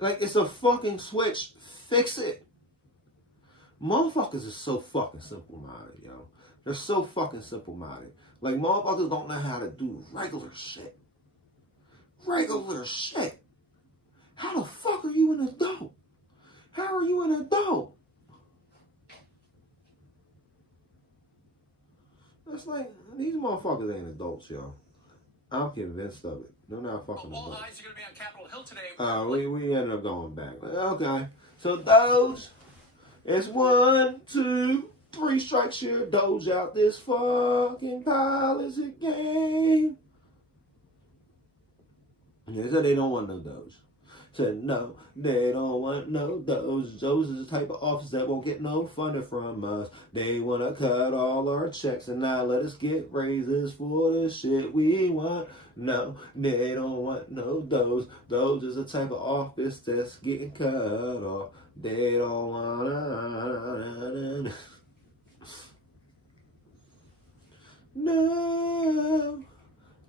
Like, it's a fucking switch. Fix it. Motherfuckers is so fucking simple-minded, yo. They're so fucking simple-minded. Like, motherfuckers don't know how to do regular shit. Regular shit. How the fuck are you an adult? How are you an adult? It's like, these motherfuckers ain't adults, yo. I'm convinced of it. They're not fucking All adults. eyes are going to be on Capitol Hill today. We ended up going back. Okay. So Doge, it's 1, 2, 3 strikes here. Doge out this fucking policy game. They said they don't want no Doge. Said no, they don't want no Doge. Doge is the type of office that won't get no funding from us. They want to cut all our checks and not let us get raises for the shit we want. No, they don't want no Doge. Doge is the type of office that's getting cut off. They don't want no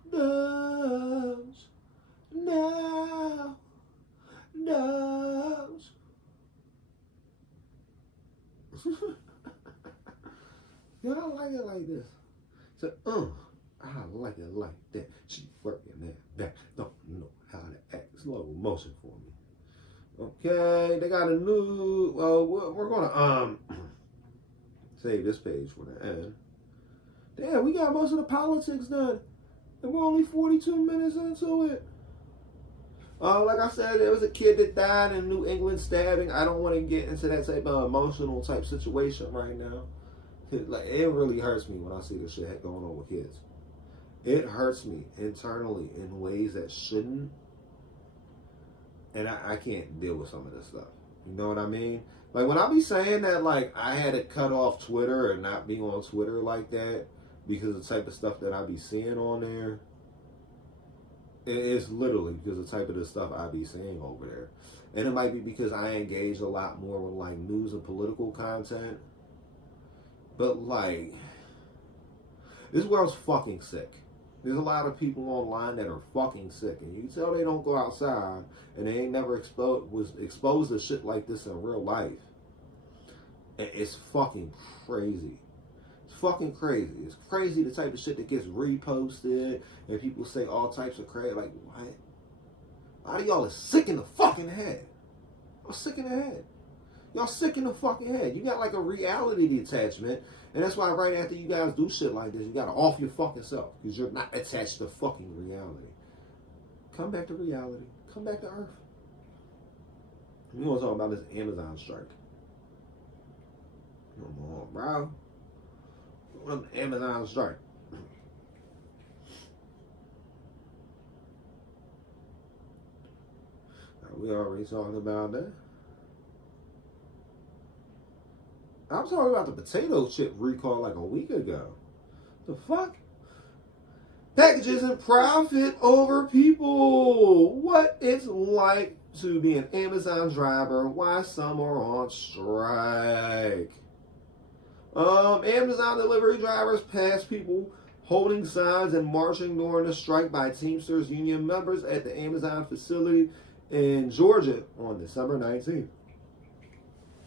Doge. No. Nose. Yeah, I like it like this. So, I like it like that. She working that. Don't know how to act. Slow motion for me. Okay, they got a new. We're gonna save this page for the end. Damn, we got most of the politics done, and we're only 42 minutes into it. Like I said, there was a kid that died in New England stabbing. I don't want to get into that type of emotional type situation right now. Like, it really hurts me when I see this shit going on with kids. It hurts me internally in ways that shouldn't. And I can't deal with some of this stuff. You know what I mean? Like, when I be saying that, like, I had to cut off Twitter and not be on Twitter like that because of the type of stuff that I be seeing on there, it's literally because of the type of the stuff I be seeing over there. And it might be because I engage a lot more with, like, news and political content. But, like, this world's fucking sick. There's a lot of people online that are fucking sick. And you can tell they don't go outside and they ain't never was exposed to shit like this in real life. And it's fucking crazy. It's fucking crazy. It's crazy the type of shit that gets reposted and people say all types of crazy. Like, what? A lot of y'all are sick in the fucking head. Y'all sick in the head. Y'all sick in the fucking head. You got like a reality detachment. And that's why right after you guys do shit like this, you got to off your fucking self. Because you're not attached to fucking reality. Come back to reality. Come back to earth. We want to talk about this Amazon strike. Come on, bro. Amazon strike. We already talked about that. I was talking about the potato chip recall like a week ago. The fuck? Packages and profit over people. What it's like to be an Amazon driver. Why some are on strike. Amazon delivery drivers passed people holding signs and marching during the strike by Teamsters union members at the Amazon facility in Georgia on December 19th.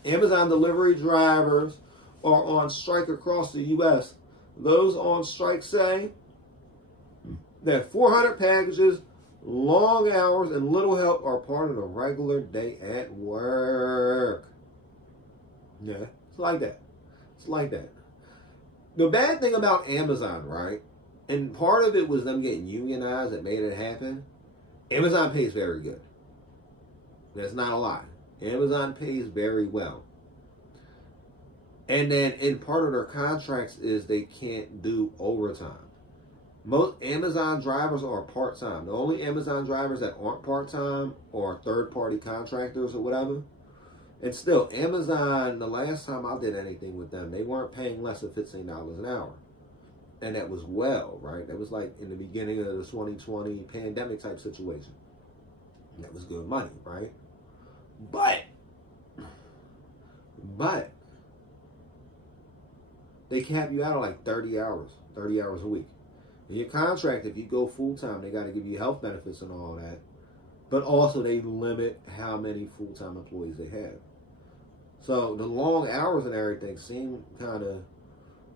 Amazon delivery drivers are on strike across the U.S. Those on strike say that 400 packages, long hours, and little help are part of the regular day at work. Yeah, it's like that. It's like that. The bad thing about Amazon, right? And part of it was them getting unionized that made it happen. Amazon pays very good. That's not a lie. Amazon pays very well. And then in part of their contracts is they can't do overtime. Most Amazon drivers are part-time. The only Amazon drivers that aren't part-time are third-party contractors or whatever. And still, Amazon, the last time I did anything with them, they weren't paying less than $15 an hour. And that was well, right? That was like in the beginning of the 2020 pandemic type situation. And that was good money, right? But they cap you out at like 30 hours a week. In your contract, if you go full-time, they got to give you health benefits and all that. But also they limit how many full-time employees they have. So the long hours and everything seem kind of...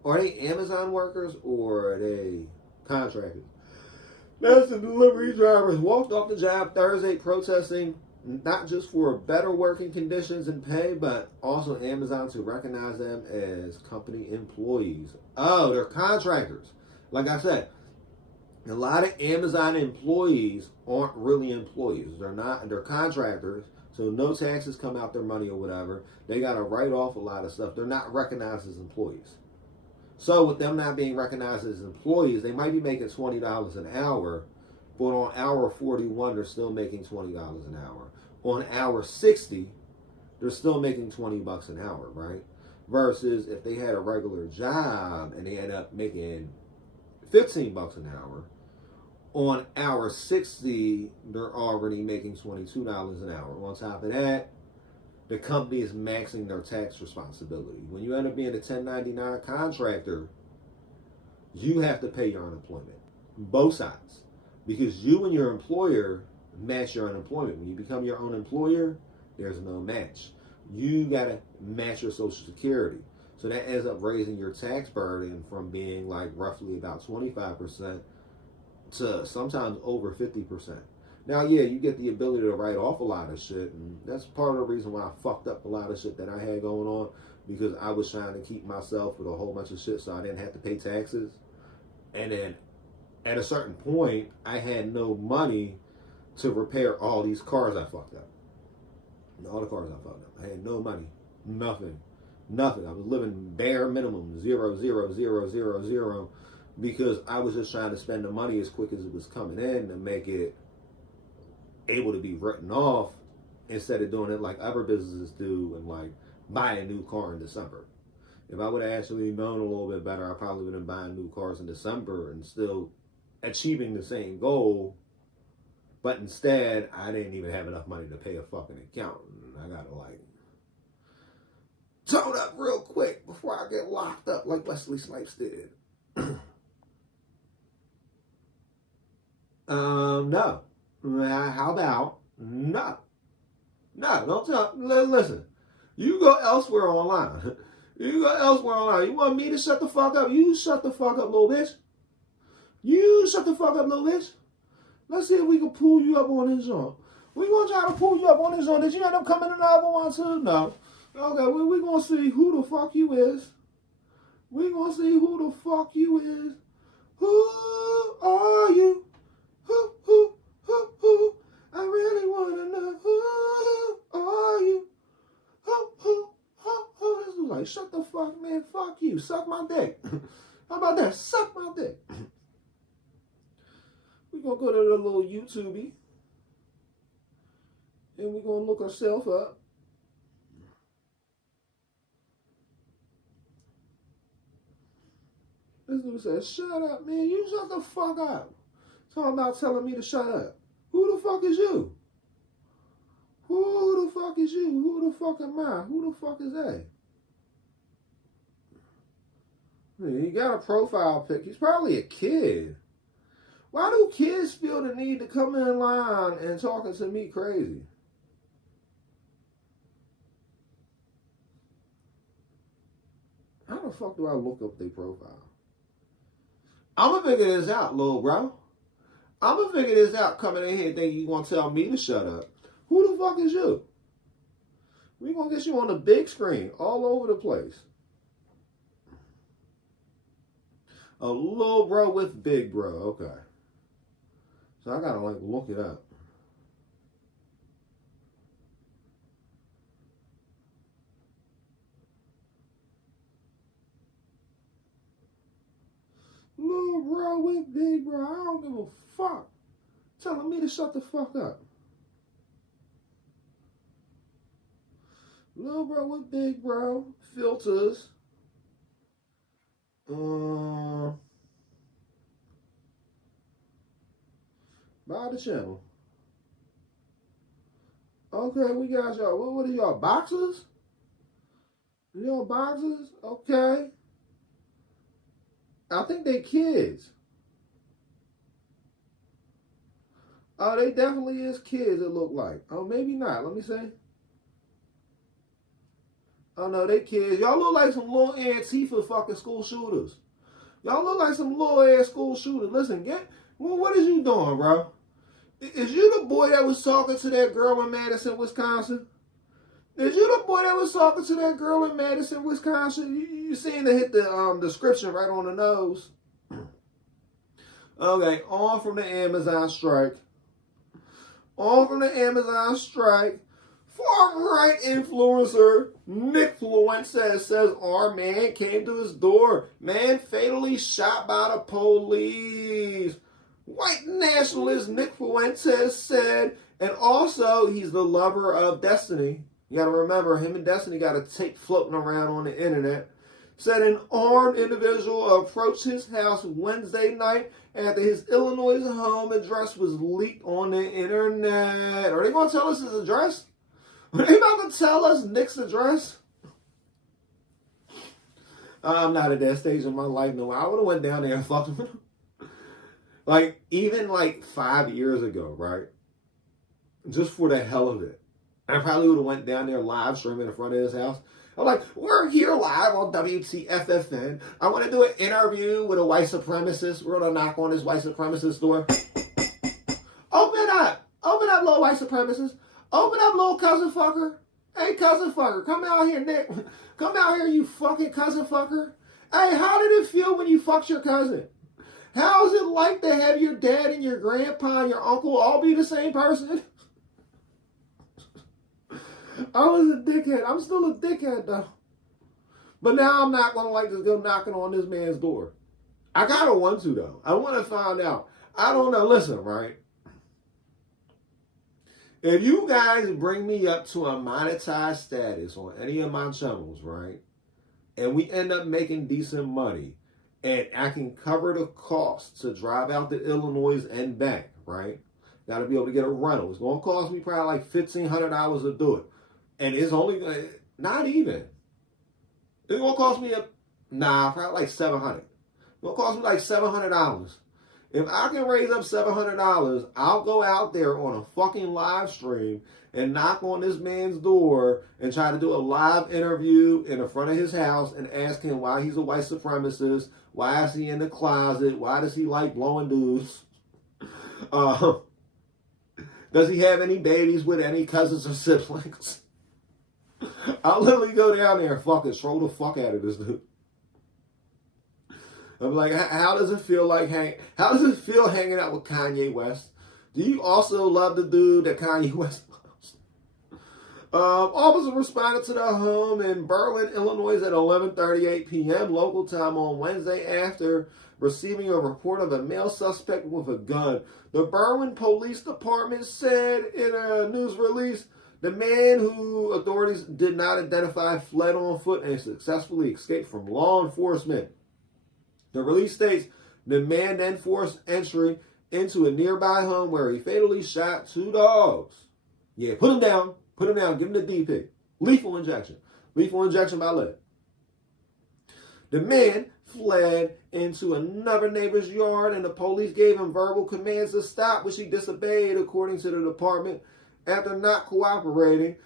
Are they Amazon workers or are they contractors? That's the delivery drivers walked off the job Thursday protesting not just for better working conditions and pay, but also Amazon to recognize them as company employees. Oh, they're contractors. Like I said, a lot of Amazon employees aren't really employees. They're contractors, so no taxes come out their money or whatever. They got to write off a lot of stuff. They're not recognized as employees. So with them not being recognized as employees, they might be making $20 an hour, but on hour 41, they're still making $20 an hour. On hour 60, they're still making $20 an hour, right? Versus if they had a regular job and they end up making $15 an hour, on hour 60, they're already making $22 an hour. On top of that, the company is maxing their tax responsibility. When you end up being a 1099 contractor, you have to pay your unemployment. Both sides. Because you and your employer match your unemployment. When you become your own employer, there's no match. You got to match your Social Security. So that ends up raising your tax burden from being like roughly about 25% to sometimes over 50%. Now, yeah, you get the ability to write off a lot of shit, and that's part of the reason why I fucked up a lot of shit that I had going on, because I was trying to keep myself with a whole bunch of shit so I didn't have to pay taxes. And then at a certain point, I had no money to repair all these cars I fucked up. All the cars I fucked up. I had no money. Nothing. I was living bare minimum, 0, 0, 0, 0, 0, because I was just trying to spend the money as quick as it was coming in to make it able to be written off instead of doing it like other businesses do and like buy a new car in December. If I would have actually known a little bit better, I probably would have been buying new cars in December and still achieving the same goal. But instead, I didn't even have enough money to pay a fucking accountant. I gotta like tone up real quick before I get locked up like Wesley Snipes did. No. How about no? No, don't tell. Listen, you go elsewhere online. You want me to shut the fuck up? You shut the fuck up, little bitch. You shut the fuck up, little bitch. Let's see if we can pull you up on this joint. We gonna try to pull you up on this joint. Did you end up coming to the other one too? No. Okay, well, we gonna see who the fuck you is. We gonna see who the fuck you is. Who are you? Who? I really wanna know who are you? Who? This was like, shut the fuck, man. Fuck you. Suck my dick. How about that? Suck my dick. We're gonna go to the little YouTube and we're gonna look ourselves up. This dude says, shut up, man. You shut the fuck up. Talking about telling me to shut up. Who the fuck is you? Who the fuck is you? Who the fuck am I? Who the fuck is that? He got a profile pic. He's probably a kid. Why do kids feel the need to come in line and talking to me crazy? How the fuck do I look up their profile? I'm gonna figure this out, little bro. I'm going to figure this out coming in here thinking you're going to tell me to shut up. Who the fuck is you? We're going to get you on the big screen all over the place. A little bro with big bro. Okay. So I got to like look it up. Little bro with big bro. I don't give a fuck. Telling me to shut the fuck up. Little bro with big bro. Filters. Buy the channel. Okay, we got y'all. What are y'all? Boxers? Y'all boxers? Okay. I think they kids. Oh, they definitely is kids, it look like. Oh, maybe not. Let me see. Oh, no, they kids. Y'all look like some little Antifa fucking school shooters. Y'all look like some little ass school shooters. Listen, what is you doing, bro? Is you the boy that was talking to that girl in Madison, Wisconsin? Is you the boy that was talking to that girl in Madison, Wisconsin? You seem to hit the description right on the nose. Okay, on from the Amazon strike. On from the Amazon strike. Far-right influencer Nick Fuentes says our man came to his door. Man fatally shot by the police. White nationalist Nick Fuentes said, and also he's the lover of Destiny. You got to remember, him and Destiny got a tape floating around on the internet. Said an armed individual approached his house Wednesday night after his Illinois home address was leaked on the internet. Are they going to tell us his address? Are they about to tell us Nick's address? I'm not at that stage in my life, no. I would have went down there and fucked with him. Like, even like 5 years ago, right? Just for the hell of it. I probably would have went down there live streaming in front of his house. I'm like, we're here live on WTFFN. I want to do an interview with a white supremacist. We're going to knock on this white supremacist door. Open up. Open up, little white supremacist. Open up, little cousin fucker. Hey, cousin fucker. Come out here, Nick. Come out here, you fucking cousin fucker. Hey, how did it feel when you fucked your cousin? How is it like to have your dad and your grandpa and your uncle all be the same person? I was a dickhead. I'm still a dickhead, though. But now I'm not going to like just go knocking on this man's door. I kind of want to, though. I want to find out. I don't know. Listen, right? If you guys bring me up to a monetized status on any of my channels, right? And we end up making decent money, and I can cover the cost to drive out to Illinois and back, right? Got to be able to get a rental. It's going to cost me probably like $1,500 to do it. And it's only, not even. It's going to cost me probably like $700. It's going to cost me like $700. If I can raise up $700, I'll go out there on a fucking live stream and knock on this man's door and try to do a live interview in the front of his house and ask him why he's a white supremacist, why is he in the closet, why does he like blowing dudes, does he have any babies with any cousins or siblings? I'll literally go down there and fucking throw the fuck out of this dude. I'm like, how does it feel like how does it feel hanging out with Kanye West? Do you also love the dude that Kanye West loves? Officers responded to the home in Berlin, Illinois at 11:38 p.m. local time on Wednesday after receiving a report of a male suspect with a gun. The Berlin Police Department said in a news release, the man who authorities did not identify fled on foot and successfully escaped from law enforcement. The release states the man then forced entry into a nearby home where he fatally shot 2 dogs. Yeah, put him down, give him the DP. Lethal injection by lead. The man fled into another neighbor's yard and the police gave him verbal commands to stop, which he disobeyed according to the department. After not cooperating,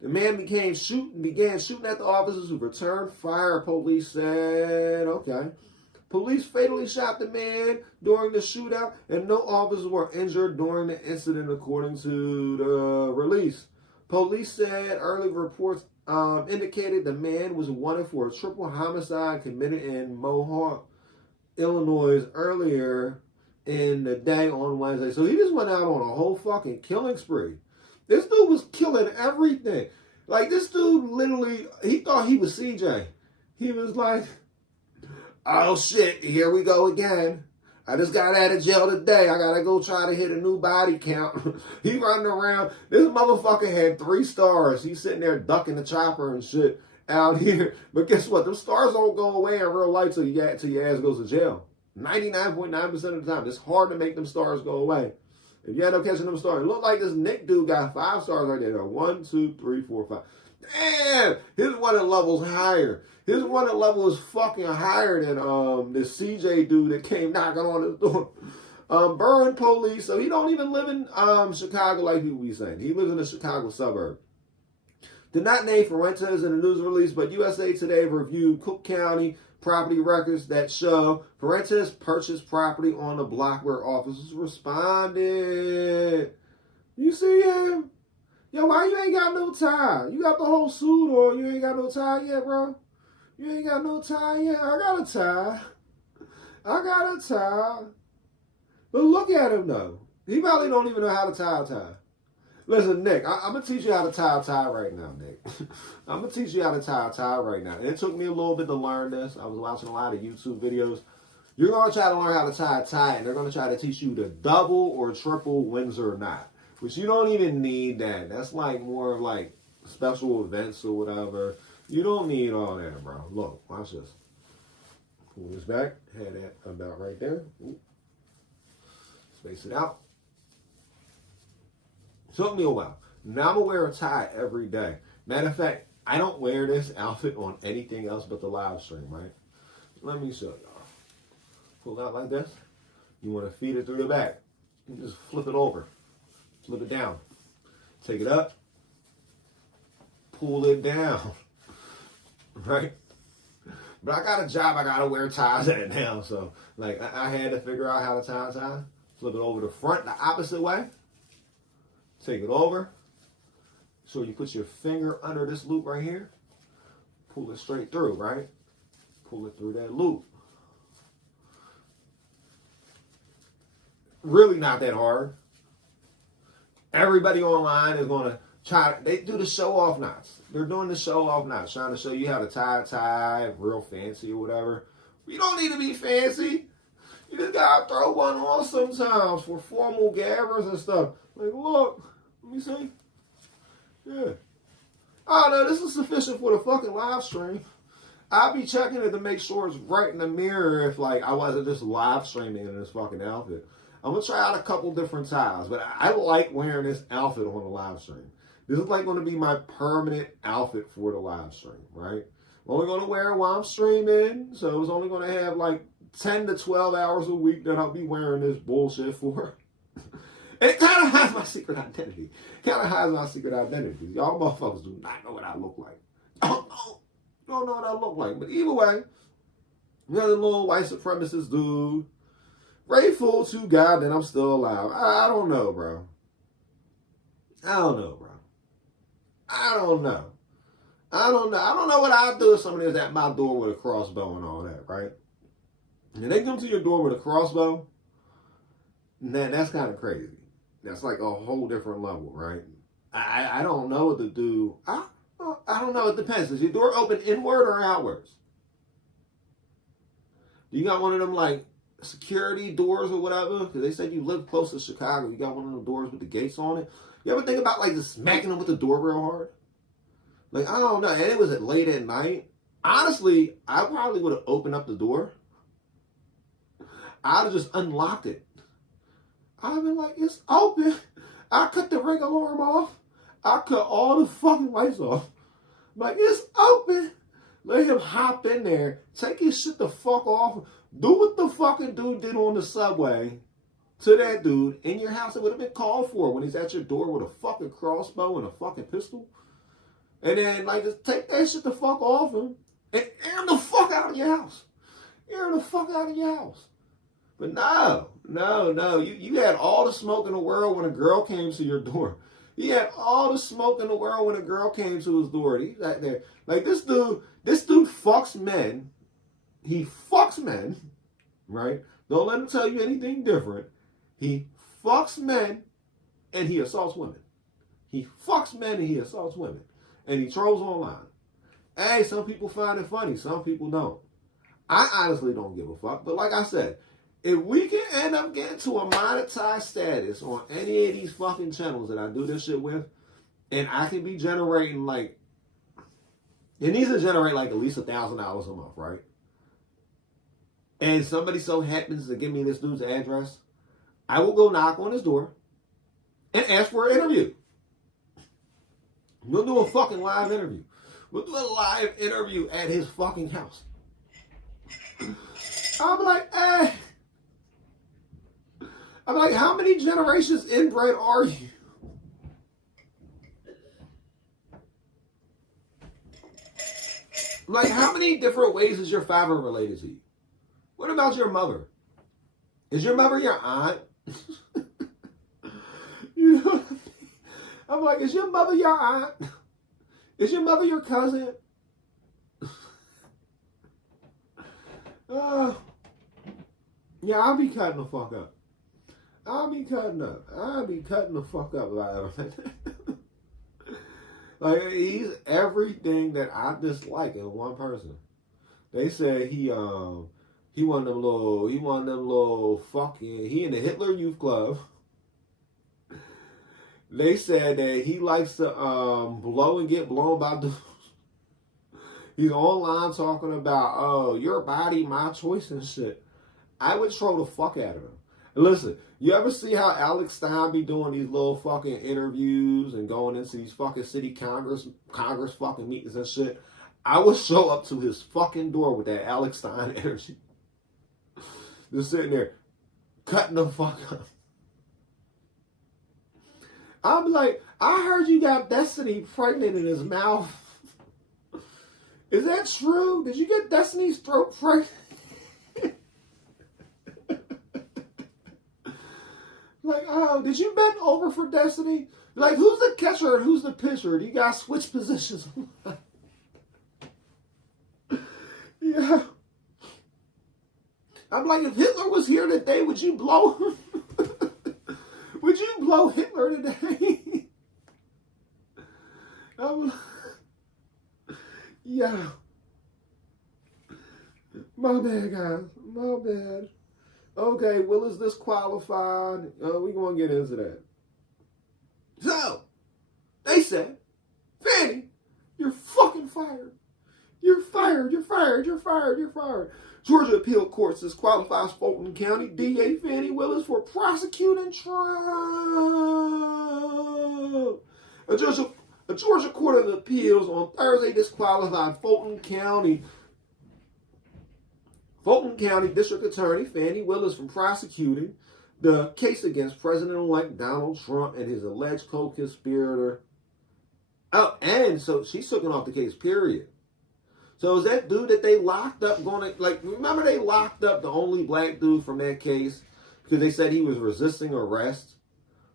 the man began shooting at the officers who returned fire, police said. Okay. Police fatally shot the man during the shootout, and no officers were injured during the incident, according to the release. Police said early reports indicated the man was wanted for a triple homicide committed in Mohawk, Illinois, earlier in the day on Wednesday. So he just went out on a whole fucking killing spree. This dude was killing everything. Like, this dude literally, he thought he was CJ. He was like, oh shit, here we go again. I just got out of jail today. I gotta go try to hit a new body count. He running around. This motherfucker had 3 stars. He's sitting there ducking the chopper and shit out here. But guess what? Them stars don't go away in real life till your ass goes to jail. 99.9% of the time. It's hard to make them stars go away. If you end up catching them stars, it looked like this Nick dude got 5 stars right there. 1, 2, 3, 4, 5. Damn! His wanted level's higher. His wanted level is fucking higher than this CJ dude that came knocking on his door. Burn police. So he don't even live in Chicago like people be saying. He lives in a Chicago suburb. Did not name Fuentes in the news release, but USA Today reviewed Cook County property records that show Fuentes purchased property on the block where officers responded. You see him? Yo, why you ain't got no tie? You got the whole suit on. You ain't got no tie yet, bro? You ain't got no tie yet? I got a tie. I got a tie. But look at him, though. He probably don't even know how to tie a tie. Listen, Nick, I'm going to teach you how to tie a tie right now, Nick. I'm going to teach you how to tie a tie right now. And it took me a little bit to learn this. I was watching a lot of YouTube videos. You're going to try to learn how to tie a tie, and they're going to try to teach you the double or triple Windsor knot. Which you don't even need that. That's like more of like special events or whatever. You don't need all that, bro. Look, watch this. Pull this back. Had that about right there. Ooh. Space it out. Took me a while. Now I'm gonna wear a tie every day. Matter of fact, I don't wear this outfit on anything else but the live stream, right? Let me show y'all. Pull out like this. You want to feed it through the back. You just flip it over. Flip it down. Take it up. Pull it down. Right? But I got a job. I got to wear ties at now. So, like, I had to figure out how to tie a tie. Flip it over the front the opposite way. Take it over. So you put your finger under this loop right here. Pull it straight through, right? Pull it through that loop. Really not that hard. Everybody online is going to try. They do the show-off knots. They're doing the show-off knots, trying to show you how to tie a tie, real fancy or whatever. You don't need to be fancy. You just got to throw one on sometimes for formal gatherings and stuff. Like, look, let me see. Yeah. Oh, no, this is sufficient for the fucking live stream. I'll be checking it to make sure it's right in the mirror if, like, I wasn't just live streaming in this fucking outfit. I'm going to try out a couple different ties, but I like wearing this outfit on the live stream. This is like going to be my permanent outfit for the live stream, right? I'm only going to wear it while I'm streaming, so it's only going to have like 10 to 12 hours a week that I'll be wearing this bullshit for. It kind of hides my secret identity. Y'all motherfuckers do not know what I look like. Don't know what I look like. But either way, you got a little white supremacist dude. Grateful to God that I'm still alive. I don't know, bro. I don't know what I'd do if somebody was at my door with a crossbow and all that, right? And they come to your door with a crossbow, that's kind of crazy. That's like a whole different level, right? I don't know what to do. I don't know. It depends. Is your door open inward or outwards? You got one of them like security doors or whatever? Because they said you live close to Chicago. You got one of them doors with the gates on it. You ever think about like just smacking them with the door real hard? Like, I don't know. And it was late at night. Honestly, I probably would have opened up the door. I'd have just unlocked it. I'd have been like, it's open. I cut the ring alarm off. I cut all the fucking lights off. Like, it's open. Let him hop in there. Take his shit the fuck off. Do what the fucking dude did on the subway to that dude in your house. It would have been called for when he's at your door with a fucking crossbow and a fucking pistol. And then, like, just take that shit the fuck off him and air him the fuck out of your house. Air the fuck out of your house. But no. You had all the smoke in the world when a girl came to your door. He had all the smoke in the world when a girl came to his door. He's right there. Like this dude fucks men. He fucks men, right? Don't let him tell you anything different. He fucks men and he assaults women. He fucks men and he assaults women. And he trolls online. Hey, some people find it funny. Some people don't. I honestly don't give a fuck. But like I said, if we can end up getting to a monetized status on any of these fucking channels that I do this shit with, and I can be generating like, it needs to generate like at least $1,000 a month, right? And somebody so happens to give me this dude's address, I will go knock on his door and ask for an interview. We'll do a fucking live interview. We'll do a live interview at his fucking house. I'll be like, hey. I'm like, how many generations inbred are you? Like, how many different ways is your father related to you? What about your mother? Is your mother your aunt? You know what I mean? I'm like, is your mother your aunt? Is your mother your cousin? Yeah, I'll be cutting the fuck up. I'll be cutting the fuck up if I ever. Like, he's everything that I dislike in one person. They say he one of them little fucking, he in the Hitler Youth Club. They said that he likes to blow and get blown by dudes. He's online talking about, oh, your body, my choice and shit. I would throw the fuck out of him. And listen, you ever see how Alex Stein be doing these little fucking interviews and going into these fucking city Congress fucking meetings and shit? I would show up to his fucking door with that Alex Stein energy. Just sitting there, cutting the fuck up. I'm like, I heard you got Destiny pregnant in his mouth. Is that true? Did you get Destiny's throat pregnant? Like, oh, did you bend over for Destiny? Like, who's the catcher and who's the pitcher? Do you guys switch positions? Yeah. I'm like, if Hitler was here today, would you blow him? Would you blow Hitler today? Yeah. My bad, guys. My bad. Okay, Will is disqualified. We're going to get into that. So, they said, Fanny, you're fucking fired. You're fired. You're fired. You're fired. You're fired. Georgia appeal court disqualifies Fulton County DA Fannie Willis for prosecuting Trump. A Georgia Court of Appeals on Thursday disqualified Fulton County District Attorney Fannie Willis from prosecuting the case against President-elect Donald Trump and his alleged co-conspirator. Oh, and so she's taking off the case, period. So is that dude that they locked up going to, like, remember they locked up the only black dude from that case because they said he was resisting arrest,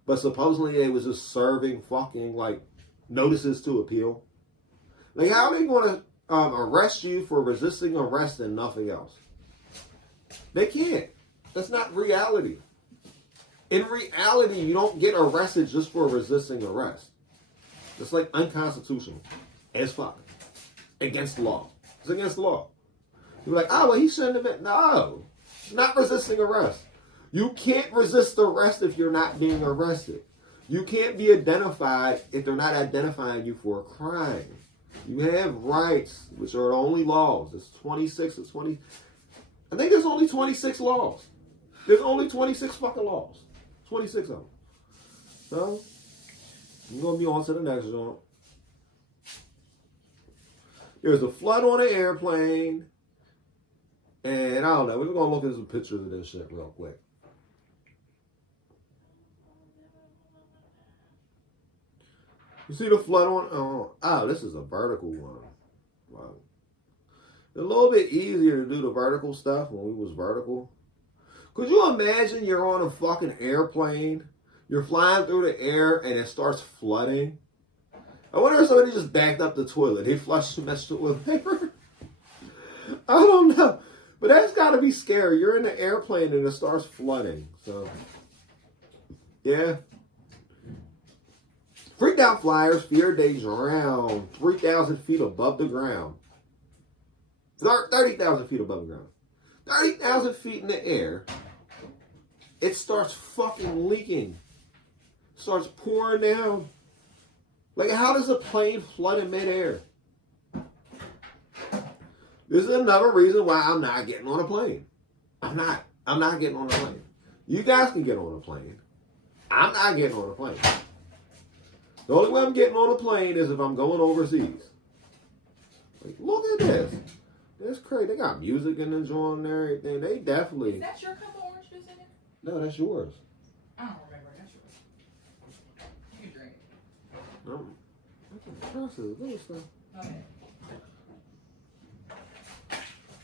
but supposedly they was just serving fucking, like, notices to appeal? Like, how are they going to arrest you for resisting arrest and nothing else? They can't. That's not reality. In reality, you don't get arrested just for resisting arrest. It's like unconstitutional as fuck. Against the law. It's against the law. You're like, oh, well, he shouldn't have been. No. Not resisting arrest. You can't resist arrest if you're not being arrested. You can't be identified if they're not identifying you for a crime. You have rights, which are the only laws. There's 26 or 20. I think there's only 26 laws. There's only 26 fucking laws. 26 of them. So, I'm going to be on to the next one. There's a flood on an airplane. And I don't know. We're going to look at some pictures of this shit real quick. You see the flood on? Oh, this is a vertical one. Wow. a little bit easier to do the vertical stuff when we was vertical. Could you imagine you're on a fucking airplane, you're flying through the air, and it starts flooding? I wonder if somebody just backed up the toilet. They flushed too much toilet paper. I don't know. But that's got to be scary. You're in the airplane and it starts flooding. So, yeah. Freaked out flyers fear they drown 3,000 feet above the ground. 30,000 feet above the ground. 30,000 feet in the air. It starts fucking leaking. Starts pouring down. Like, how does a plane flood in midair? This is another reason why I'm not getting on a plane. I'm not getting on a plane. You guys can get on a plane. I'm not getting on a plane. The only way I'm getting on a plane is if I'm going overseas. Like, look at this. That's crazy. They got music in the joint and everything. They definitely... Is that your cup of orange juice in it? No, that's yours. I don't remember. That's yours. You can drink it. That's impressive. Little stuff. Okay.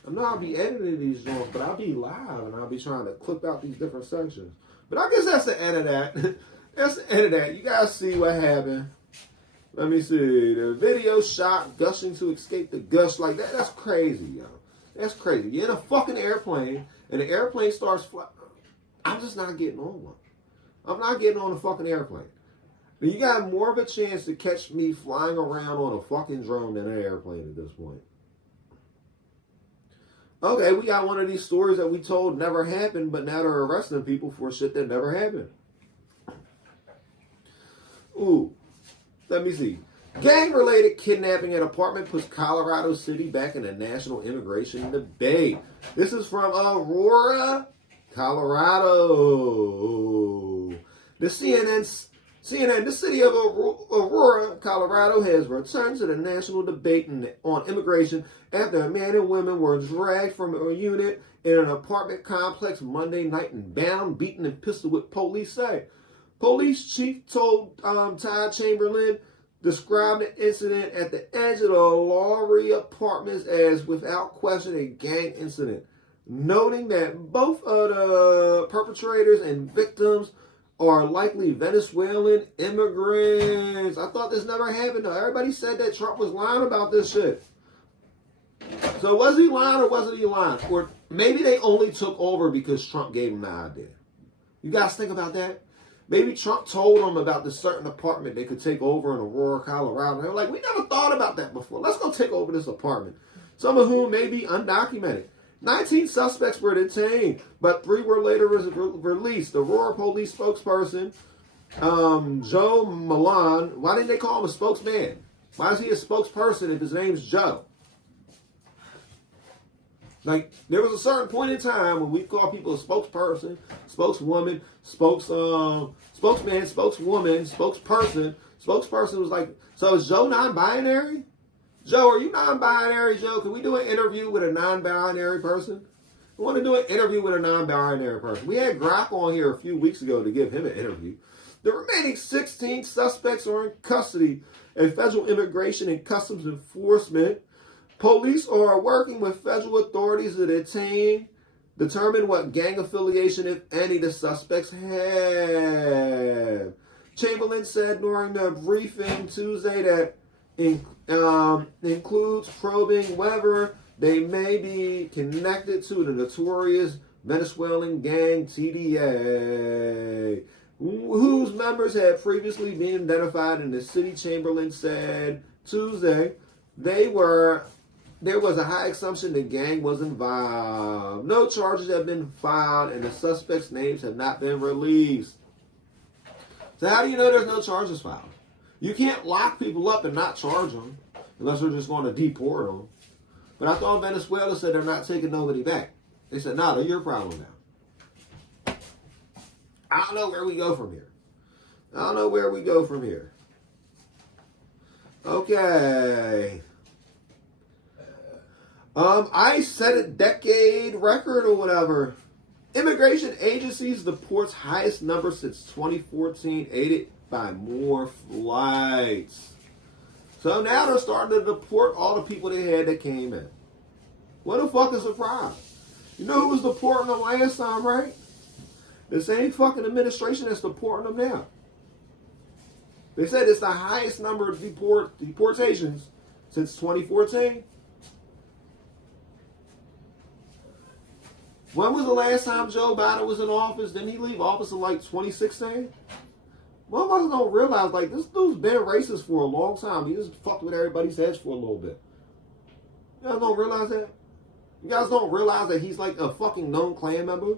I'm not be editing these joints, but I'll be live and I'll be trying to clip out these different sections. But I guess that's the end of that. That's the end of that. You guys see what happened. Let me see. The video shot gushing to escape the gush like that. That's crazy, yo. That's crazy. You're in a fucking airplane and the airplane starts flying. I'm just not getting on one. I'm not getting on a fucking airplane. You got more of a chance to catch me flying around on a fucking drone than an airplane at this point. Okay, we got one of these stories that we told never happened, but now they're arresting people for shit that never happened. Ooh, let me see. Gang-related kidnapping at apartment puts Colorado City back in a national immigration debate. This is from Aurora, Colorado. The CNN, the city of Aurora, Colorado, has returned to the national debate on immigration after a man and woman were dragged from a unit in an apartment complex Monday night and bound, beaten, and pistol whipped, police say. Police chief told Todd Chamberlain described the incident at the edge of the Lowry Apartments as, without question, a gang incident, noting that both of the perpetrators and victims are likely Venezuelan immigrants. I thought this never happened, though. Everybody said that Trump was lying about this shit. So was he lying or wasn't he lying? Or maybe they only took over because Trump gave them the idea. You guys think about that? Maybe Trump told them about this certain apartment they could take over in Aurora, Colorado. They were like, we never thought about that before. Let's go take over this apartment. Some of whom may be undocumented. 19 suspects were detained, but 3 were later released. The Aurora police spokesperson, Joe Milan, why didn't they call him a spokesman? Why is he a spokesperson if his name's Joe? Like, there was a certain point in time when we call people a spokesperson, spokeswoman, spokesman, spokeswoman, spokesperson. Spokesperson was like, so is Joe non-binary? Joe, are you non-binary, Joe? Can we do an interview with a non-binary person? We want to do an interview with a non-binary person. We had Grok on here a few weeks ago to give him an interview. The remaining 16 suspects are in custody at Federal Immigration and Customs Enforcement. Police are working with federal authorities to determine what gang affiliation, if any, the suspects have. Chamberlain said during the briefing Tuesday that includes probing whether they may be connected to the notorious Venezuelan gang TDA, whose members had previously been identified in the city. Chamberlain said Tuesday there was a high assumption the gang was involved. No charges have been filed and the suspects' names have not been released. So how do you know there's no charges filed? You can't lock people up and not charge them unless we're just going to deport them. But I thought Venezuela said they're not taking nobody back. They said, no, they're your problem now. I don't know where we go from here. Okay. I set a decade record or whatever. Immigration agencies deports highest number since 2014, aided by more flights. So now they're starting to deport all the people they had that came in. What the fuck is the problem? You know who was deporting them last time, right? The same fucking administration that's deporting them now. They said it's the highest number of deportations since 2014. When was the last time Joe Biden was in office? Didn't he leave office in like 2016? Motherfuckers don't realize, like, this dude's been racist for a long time. He just fucked with everybody's heads for a little bit. You guys don't realize that? You guys don't realize that he's like a fucking known Klan member?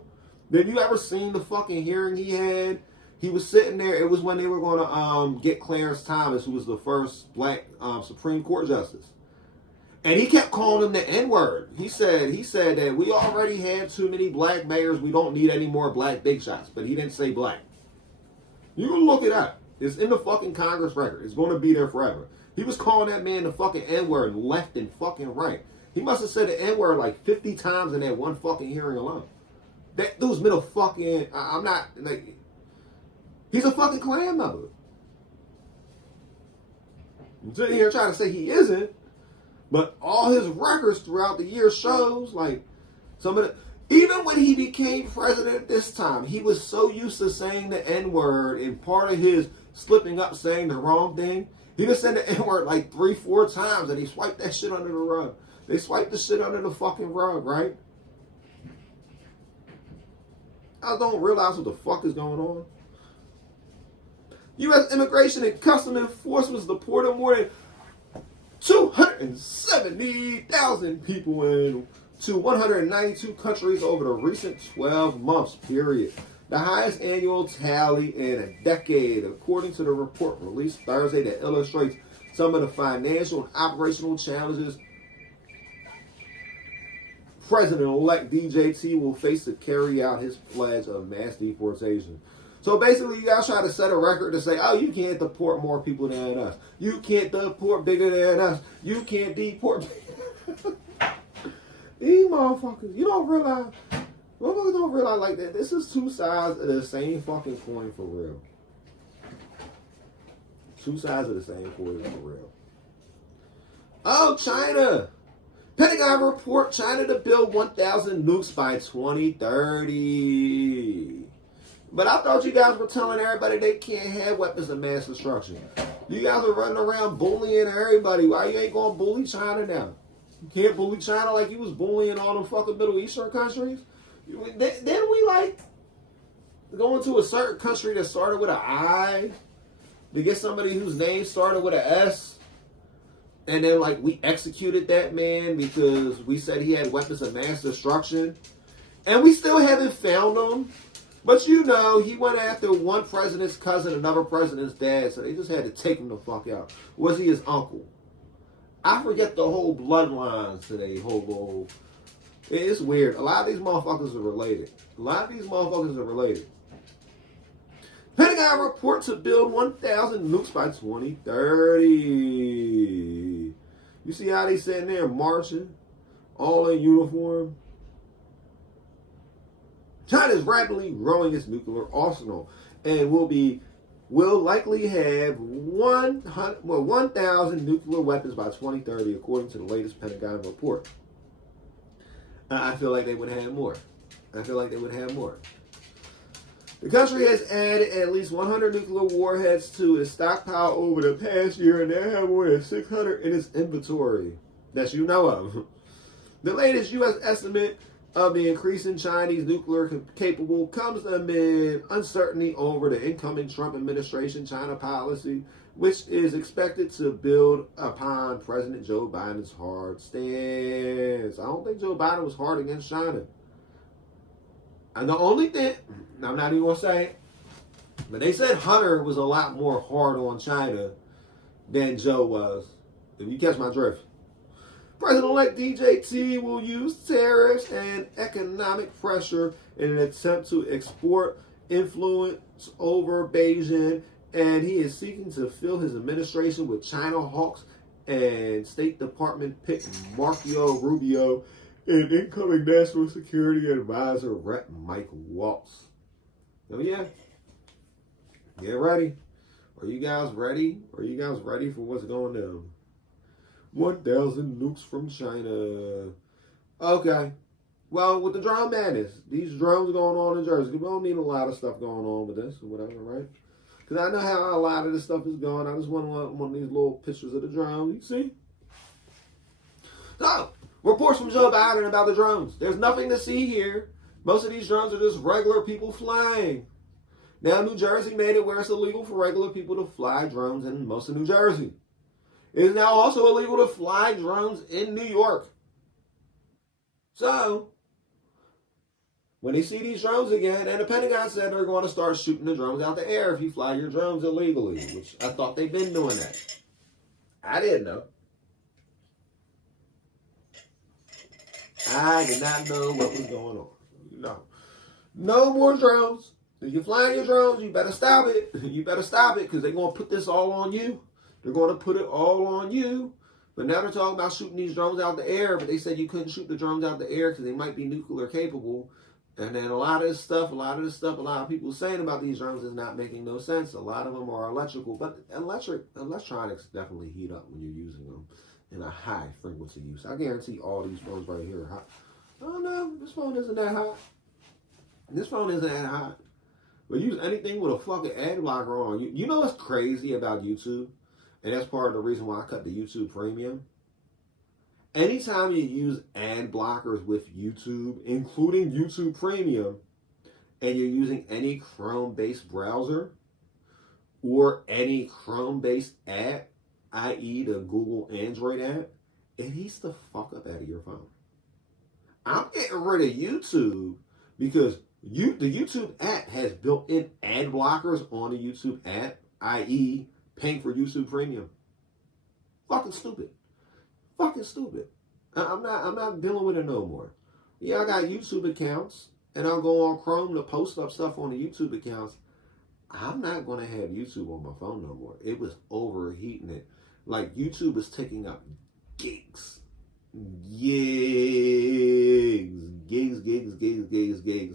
Have you ever seen the fucking hearing he had? He was sitting there. It was when they were going to get Clarence Thomas, who was the first black Supreme Court justice. And he kept calling him the N-word. He said that we already have too many black mayors. We don't need any more black big shots. But he didn't say black. You can look it up. It's in the fucking Congress record. It's going to be there forever. He was calling that man the fucking N-word left and fucking right. He must have said the N-word like 50 times in that one fucking hearing alone. That dude's been a fucking... I'm not... like. He's a fucking Klan member. I'm sitting here trying to say he isn't. But all his records throughout the year shows, like, some of the... Even when he became president this time, he was so used to saying the N-word, and part of his slipping up saying the wrong thing, he just said the N-word like 3-4 times, and he swiped that shit under the rug. They swiped the shit under the fucking rug, right? I don't realize what the fuck is going on. U.S. Immigration and Customs Enforcement deported more than 270,000 people into 192 countries over the recent 12 months period. The highest annual tally in a decade, according to the report released Thursday that illustrates some of the financial and operational challenges President-elect DJT will face to carry out his pledge of mass deportation. So basically, you guys try to set a record to say, oh, you can't deport more people than us. You can't deport bigger than us. You can't deport... These motherfuckers, you don't realize... Motherfuckers don't realize like that. This is two sides of the same fucking coin for real. Two sides of the same coin for real. Oh, China! Pentagon report China to build 1,000 nukes by 2030. But I thought you guys were telling everybody they can't have weapons of mass destruction. You guys are running around bullying everybody. Why you ain't gonna bully China now? You can't bully China like you was bullying all the fucking Middle Eastern countries? Then we like go into a certain country that started with an I to get somebody whose name started with an S, and then like we executed that man because we said he had weapons of mass destruction, and we still haven't found them. But you know, he went after one president's cousin, another president's dad, so they just had to take him the fuck out. Was he his uncle? I forget the whole bloodlines to the whole. It's weird. A lot of these motherfuckers are related. Pentagon report to build 1,000 nukes by 2030. You see how they sitting there marching, all in uniform? China is rapidly growing its nuclear arsenal and will likely have 1,000 nuclear weapons by 2030, according to the latest Pentagon report. I feel like they would have more. The country has added at least 100 nuclear warheads to its stockpile over the past year, and they have more than 600 in its inventory that you know of. The latest U.S. estimate of the increasing Chinese nuclear capable comes amid uncertainty over the incoming Trump administration China policy, which is expected to build upon President Joe Biden's hard stance. I don't think Joe Biden was hard against China. And the only thing, I'm not even going to say it, but they said Hunter was a lot more hard on China than Joe was. If you catch my drift. President-elect DJT will use tariffs and economic pressure in an attempt to export influence over Beijing, and he is seeking to fill his administration with China hawks and State Department pick Marco Rubio and incoming National Security Advisor Rep. Mike Waltz. Oh yeah. Get ready. Are you guys ready? Are you guys ready for what's going down? 1,000 nukes from China. Okay. Well, with the drone madness, these drones going on in Jersey, we don't need a lot of stuff going on with this or whatever, right? Because I know how a lot of this stuff is going. I just want one of these little pictures of the drone. You see? So, reports from Joe Biden about the drones. There's nothing to see here. Most of these drones are just regular people flying. Now, New Jersey made it where it's illegal for regular people to fly drones in most of New Jersey. It is now also illegal to fly drones in New York. So, when they see these drones again, and the Pentagon said they're going to start shooting the drones out the air if you fly your drones illegally, which I thought they've been doing that. I didn't know. I did not know what was going on. No. No more drones. If you're flying your drones, you better stop it. You better stop it because they're going to put this all on you. They're going to put it all on you. But now they're talking about shooting these drones out the air, but they said you couldn't shoot the drones out the air because they might be nuclear capable. And then a lot of people saying about these drones is not making no sense. A lot of them are electrical, but electronics definitely heat up when you're using them in a high frequency use. I guarantee all these phones right here are hot. Oh no, this phone isn't that hot. This phone isn't that hot. But use anything with a fucking ad blocker on. You know what's crazy about YouTube? And that's part of the reason why I cut the YouTube Premium. Anytime you use ad blockers with YouTube, including YouTube Premium, and you're using any Chrome-based browser or any Chrome-based app, i.e. the Google Android app, it heats the fuck up out of your phone. I'm getting rid of YouTube because the YouTube app has built-in ad blockers on the YouTube app, i.e. paying for YouTube Premium. Fucking stupid. Fucking stupid. I'm not dealing with it no more. Yeah, I got YouTube accounts, and I'll go on Chrome to post up stuff on the YouTube accounts. I'm not going to have YouTube on my phone no more. It was overheating it. Like, YouTube was taking up gigs. Gigs.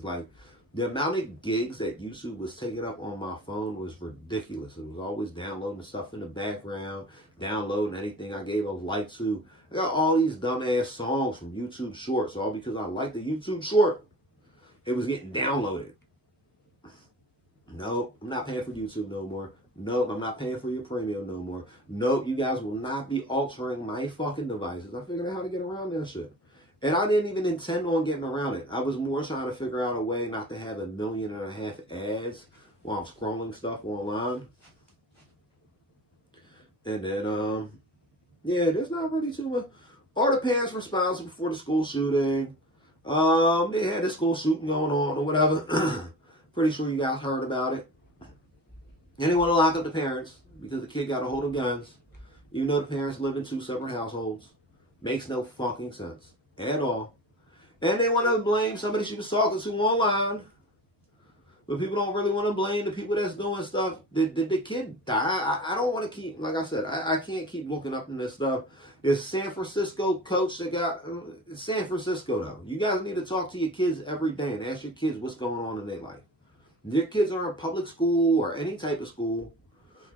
Like, the amount of gigs that YouTube was taking up on my phone was ridiculous. It was always downloading stuff in the background, downloading anything I gave a like to. I got all these dumbass songs from YouTube Shorts, all because I liked the YouTube Short. It was getting downloaded. Nope, I'm not paying for YouTube no more. Nope, I'm not paying for your premium no more. Nope, you guys will not be altering my fucking devices. I figured out how to get around that shit. And I didn't even intend on getting around it. I was more trying to figure out a way not to have 1.5 million ads while I'm scrolling stuff online. And then, yeah, there's not really too much. Are the parents responsible for the school shooting? They had this school shooting going on or whatever. Pretty sure you guys heard about it. And they want to lock up the parents because the kid got a hold of guns. Even though the parents live in 2 separate households. Makes no fucking sense at all. And they want to blame somebody she was talking to online. But people don't really want to blame the people that's doing stuff. Did the kid die? I don't want to keep, like I said, I can't keep looking up in this stuff. There's San Francisco coach that got, San Francisco though. You guys need to talk to your kids every day and ask your kids what's going on in their life. If your kids are in public school or any type of school,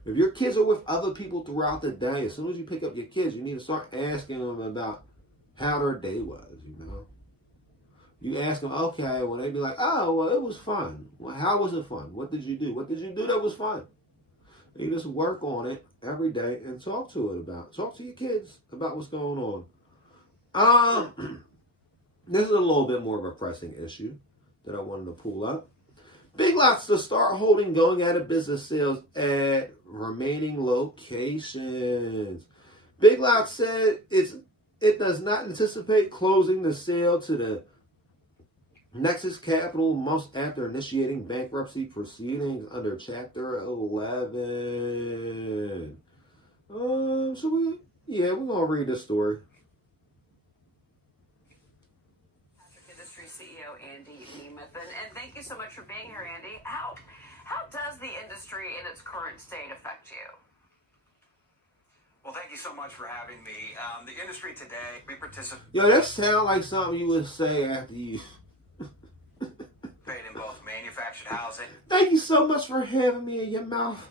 if your kids are with other people throughout the day, as soon as you pick up your kids, you need to start asking them about how their day was, you know. You ask them, okay, well, they'd be like, oh, well, it was fun. Well, how was it fun? What did you do? What did you do that was fun? And you just work on it every day and talk to your kids about what's going on. This is a little bit more of a pressing issue that I wanted to pull up. Big Lots to start holding going out of business sales at remaining locations. Big Lots said it does not anticipate closing the sale to the Nexus Capital months after initiating bankruptcy proceedings under Chapter 11. We're going to read this story. Industry CEO Andy Nemeth, and thank you so much for being here, Andy. How does the industry in its current state affect you? Well, thank you so much for having me. The industry today, we participate Yo, that sounds like something you would say after you. in both manufactured housing. Thank you so much for having me in your mouth.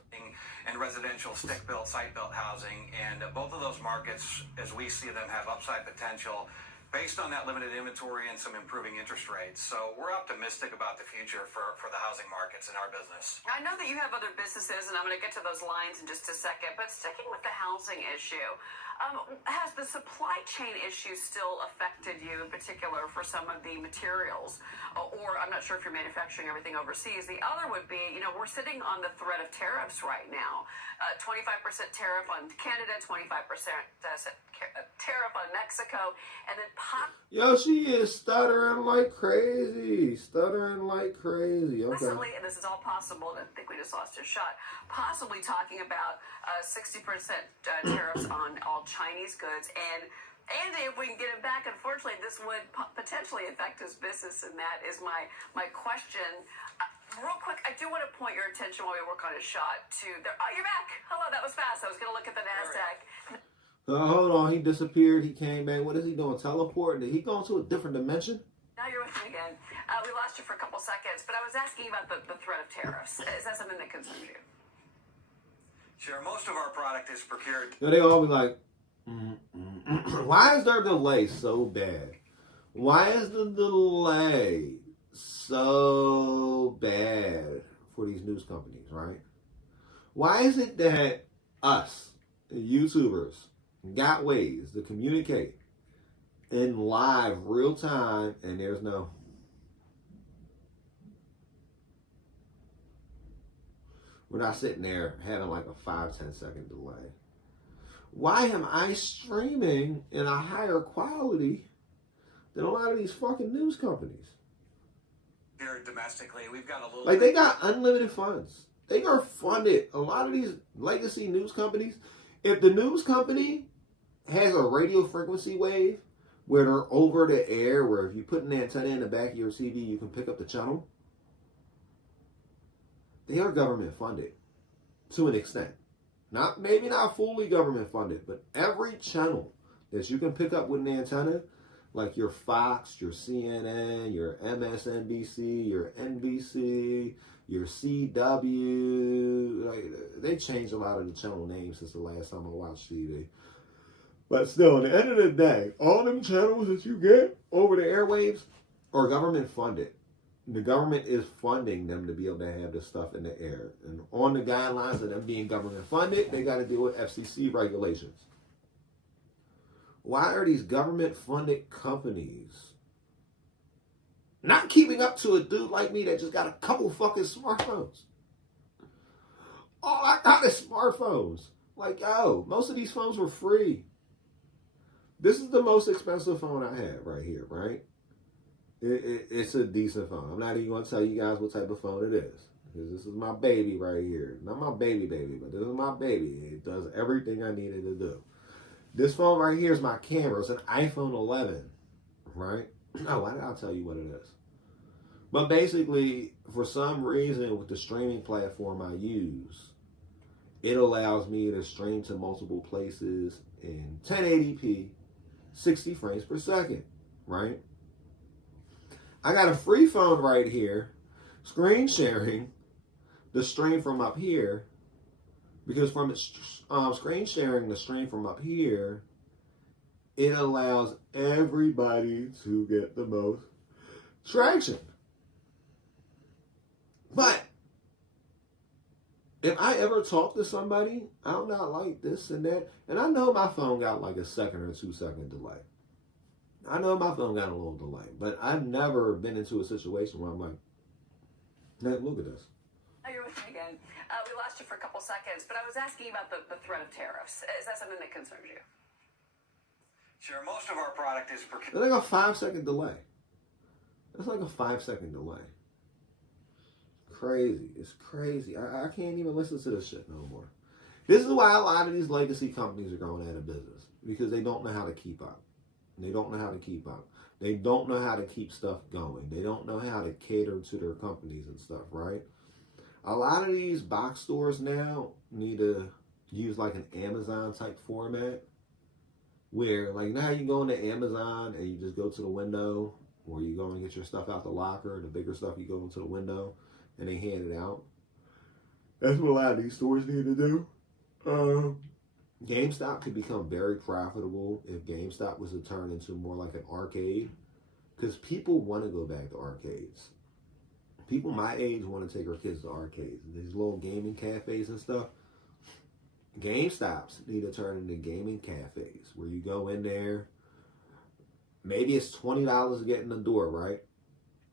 And residential stick-built, site-built housing. And both of those markets, as we see them, have upside potential. based on that limited inventory and some improving interest rates. So we're optimistic about the future for the housing markets in our business. I know that you have other businesses, and I'm going to get to those lines in just a second, but sticking with the housing issue, has the supply chain issue still affected you, in particular for some of the materials? Or I'm not sure if you're manufacturing everything overseas. The other would be, we're sitting on the threat of tariffs right now. 25% tariff on Canada, 25% tariff on Mexico, and then Yo, she is stuttering like crazy. Okay. possibly, and this is all possible, and I think we just lost his shot, possibly talking about 60% tariffs on all Chinese goods. And Andy, if we can get him back, unfortunately, this would potentially affect his business, and that is my question. Real quick, I do want to point your attention while we work on his shot to the. Oh, you're back. Hello, that was fast. I was going to look at the NASDAQ. Hold on, he disappeared. He came back. What is he doing? Teleporting? Did he go into a different dimension? Now you're with me again. We lost you for a couple seconds, but I was asking about the threat of tariffs. Is that something that concerns you? Sure, most of our product is procured. They all be like, why is their delay so bad? Why is the delay so bad for these news companies, right? Why is it that us, YouTubers, got ways to communicate in live, real time, and there's no... We're not sitting there having like a 5-10 second delay. Why am I streaming in a higher quality than a lot of these fucking news companies? Here domestically, we've got a little. Like, they got unlimited funds. They are funded. A lot of these legacy news companies, if the news company has a radio frequency wave where they're over the air, where if you put an antenna in the back of your TV, you can pick up the channel, they are government funded to an extent. Maybe not fully government funded, but every channel that you can pick up with an antenna, like your Fox, your CNN, your MSNBC, your NBC, your CW, like, they changed a lot of the channel names since the last time I watched TV. But still, at the end of the day, all them channels that you get over the airwaves are government funded. The government is funding them to be able to have this stuff in the air. And on the guidelines of them being government funded, they got to deal with FCC regulations. Why are these government funded companies not keeping up to a dude like me that just got a couple fucking smartphones? All I got is smartphones. Like, yo, most of these phones were free. This is the most expensive phone I have right here, right? It's a decent phone. I'm not even going to tell you guys what type of phone it is, because this is my baby right here. Not my baby, but this is my baby. It does everything I needed to do. This phone right here is my camera. It's an iPhone 11, right? Oh, why did I tell you what it is? But basically, for some reason, with the streaming platform I use, it allows me to stream to multiple places in 1080p, 60 frames per second, right? I got a free phone right here, screen sharing the stream from up here, because from its screen sharing the stream from up here, it allows everybody to get the most traction. But if I ever talk to somebody, I'm not like this and that, and I know my phone got like a 2 or 2 second delay. I know my phone got a little delay, but I've never been into a situation where I'm like, hey, look at this. Oh, you're with me again. We lost you for a couple seconds, but I was asking about the threat of tariffs. Is that something that concerns you? Sure, most of our product is procured. It's like a 5 second delay. It's like a 5 second delay. Crazy. It's crazy. I can't even listen to this shit no more. This is why a lot of these legacy companies are going out of business, because they don't know how to keep up. They don't know how to keep up. They don't know how to keep stuff going. They don't know how to cater to their companies and stuff, right? A lot of these box stores now need to use like an Amazon type format, where like now you go into Amazon and you just go to the window, or you go and get your stuff out the locker, the bigger stuff you go into the window and they hand it out. That's what a lot of these stores need to do. GameStop could become very profitable if GameStop was to turn into more like an arcade, because people want to go back to arcades. People my age want to take their kids to arcades. These little gaming cafes and stuff. GameStops need to turn into gaming cafes where you go in there. Maybe it's $20 to get in the door, right?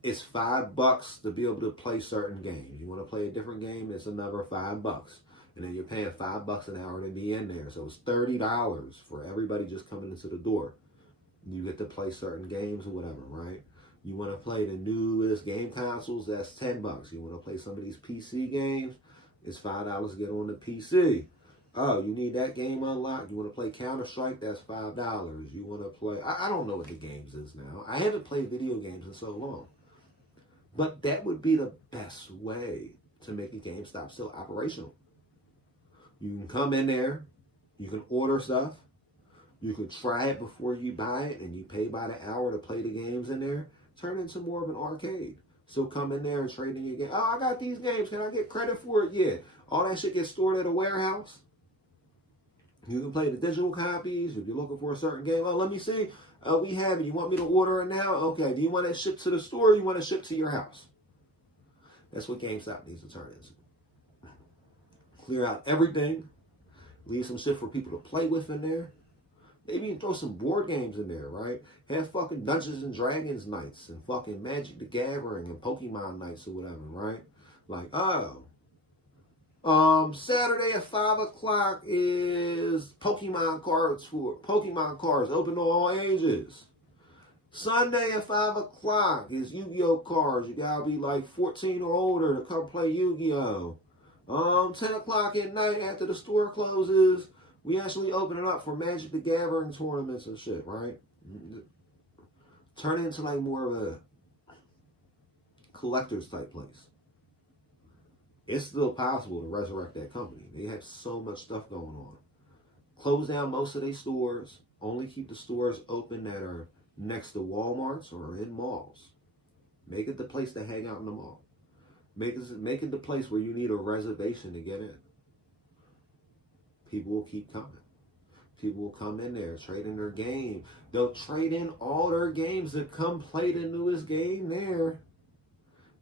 It's $5 to be able to play certain games. You want to play a different game, it's another $5. And then you're paying $5 an hour to be in there. So it's $30 for everybody just coming into the door. You get to play certain games or whatever, right? You want to play the newest game consoles, that's $10. You want to play some of these PC games, it's $5 to get on the PC. Oh, you need that game unlocked? You want to play Counter-Strike? That's $5. You want to play... I don't know what the games is now. I haven't played video games in so long. But that would be the best way to make a GameStop still operational. You can come in there, you can order stuff, you can try it before you buy it, and you pay by the hour to play the games in there. Turn it into more of an arcade. So come in there and trade in your game. Oh, I got these games. Can I get credit for it? Yeah. All that shit gets stored at a warehouse. You can play the digital copies if you're looking for a certain game. Oh, let me see. We have it. You want me to order it now? Okay. Do you want it shipped to the store or you want it shipped to your house? That's what GameStop needs to turn into. Clear out everything. Leave some shit for people to play with in there. Maybe even throw some board games in there, right? Have fucking Dungeons and Dragons nights and fucking Magic the Gathering and Pokemon nights or whatever, right? Like, Saturday at 5 o'clock is Pokemon cards open to all ages. Sunday at 5 o'clock is Yu-Gi-Oh cards. You gotta be like 14 or older to come play Yu-Gi-Oh. 10 o'clock at night after the store closes, we actually open it up for Magic the Gathering tournaments and shit, right? Turn it into like more of a collector's type place. It's still possible to resurrect that company. They have so much stuff going on. Close down most of their stores. Only keep the stores open that are next to Walmarts or in malls. Make it the place to hang out in the mall. Make it the place where you need a reservation to get in. People will keep coming. People will come in there, trade in their game. They'll trade in all their games to come play the newest game there.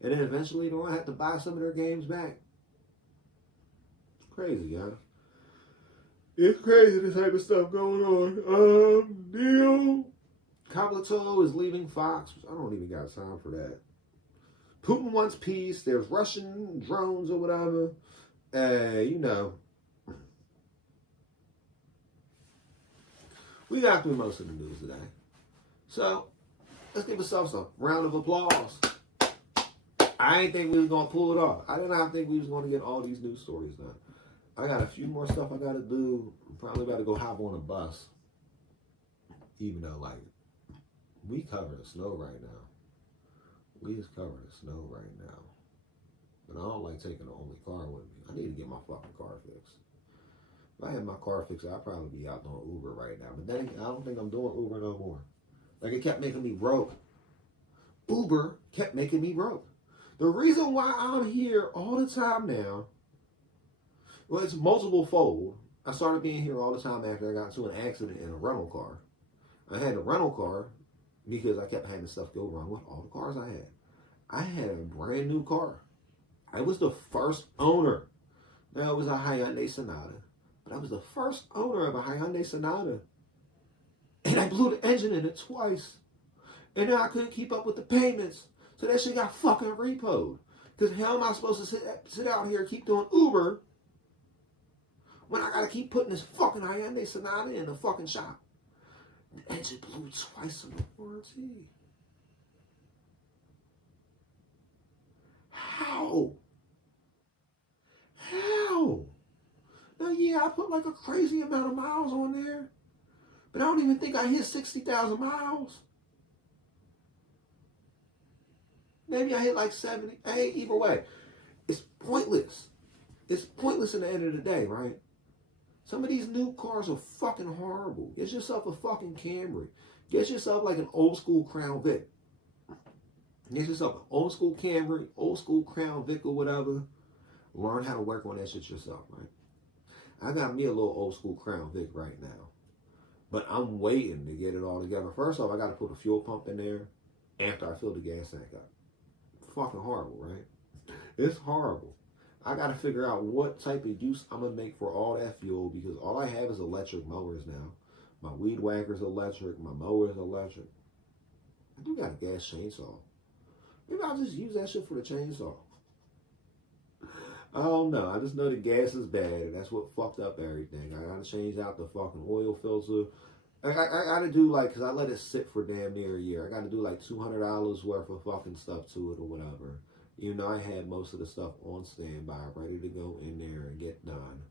And then eventually they'll have to buy some of their games back. It's crazy, guys. It's crazy, this type of stuff going on. Neil Cobbleto is leaving Fox. I don't even got time for that. Putin wants peace. There's Russian drones or whatever. You know. We got through most of the news today. So, let's give ourselves a round of applause. I didn't think we was going to pull it off. I did not think we was going to get all these news stories done. I got a few more stuff I got to do. I'm probably about to go hop on a bus. Even though, like, we cover the snow right now. We just cover the snow right now. But I don't like taking the only car with me. I need to get my fucking car fixed. If I had my car fixed, I'd probably be out doing Uber right now. But then I don't think I'm doing Uber no more. Like, it kept making me broke. Uber kept making me broke. The reason why I'm here all the time now, well, it's multiple fold. I started being here all the time after I got into an accident in a rental car. I had a rental car because I kept having stuff go wrong with all the cars I had. I had a brand new car. I was the first owner. Now, it was a Hyundai Sonata, but I was the first owner of a Hyundai Sonata. And I blew the engine in it twice. And now I couldn't keep up with the payments. So that shit got fucking repoed. Because how am I supposed to sit out here and keep doing Uber when I got to keep putting this fucking Hyundai Sonata in the fucking shop? The engine blew twice on the warranty. How? Now, yeah, I put like a crazy amount of miles on there. But I don't even think I hit 60,000 miles. Maybe I hit like 70. Hey, either way, it's pointless. It's pointless in the end of the day, right? Some of these new cars are fucking horrible. Get yourself a fucking Camry. Get yourself like an old school Crown Vic. Get yourself an old school Camry, old school Crown Vic or whatever. Learn how to work on that shit yourself, right? I got me a little old school Crown Vic right now. But I'm waiting to get it all together. First off, I got to put a fuel pump in there after I fill the gas tank up. Fucking horrible, right? It's horrible. I got to figure out what type of use I'm going to make for all that fuel because all I have is electric mowers now. My weed whacker's electric. My mower's electric. I do got a gas chainsaw. Maybe I'll just use that shit for the chainsaw. I don't know. I just know the gas is bad, and that's what fucked up everything. I gotta change out the fucking oil filter. I gotta do like, cause I let it sit for damn near a year. I gotta do like $200 worth of fucking stuff to it or whatever. Even though I had most of the stuff on standby, ready to go in there and get done.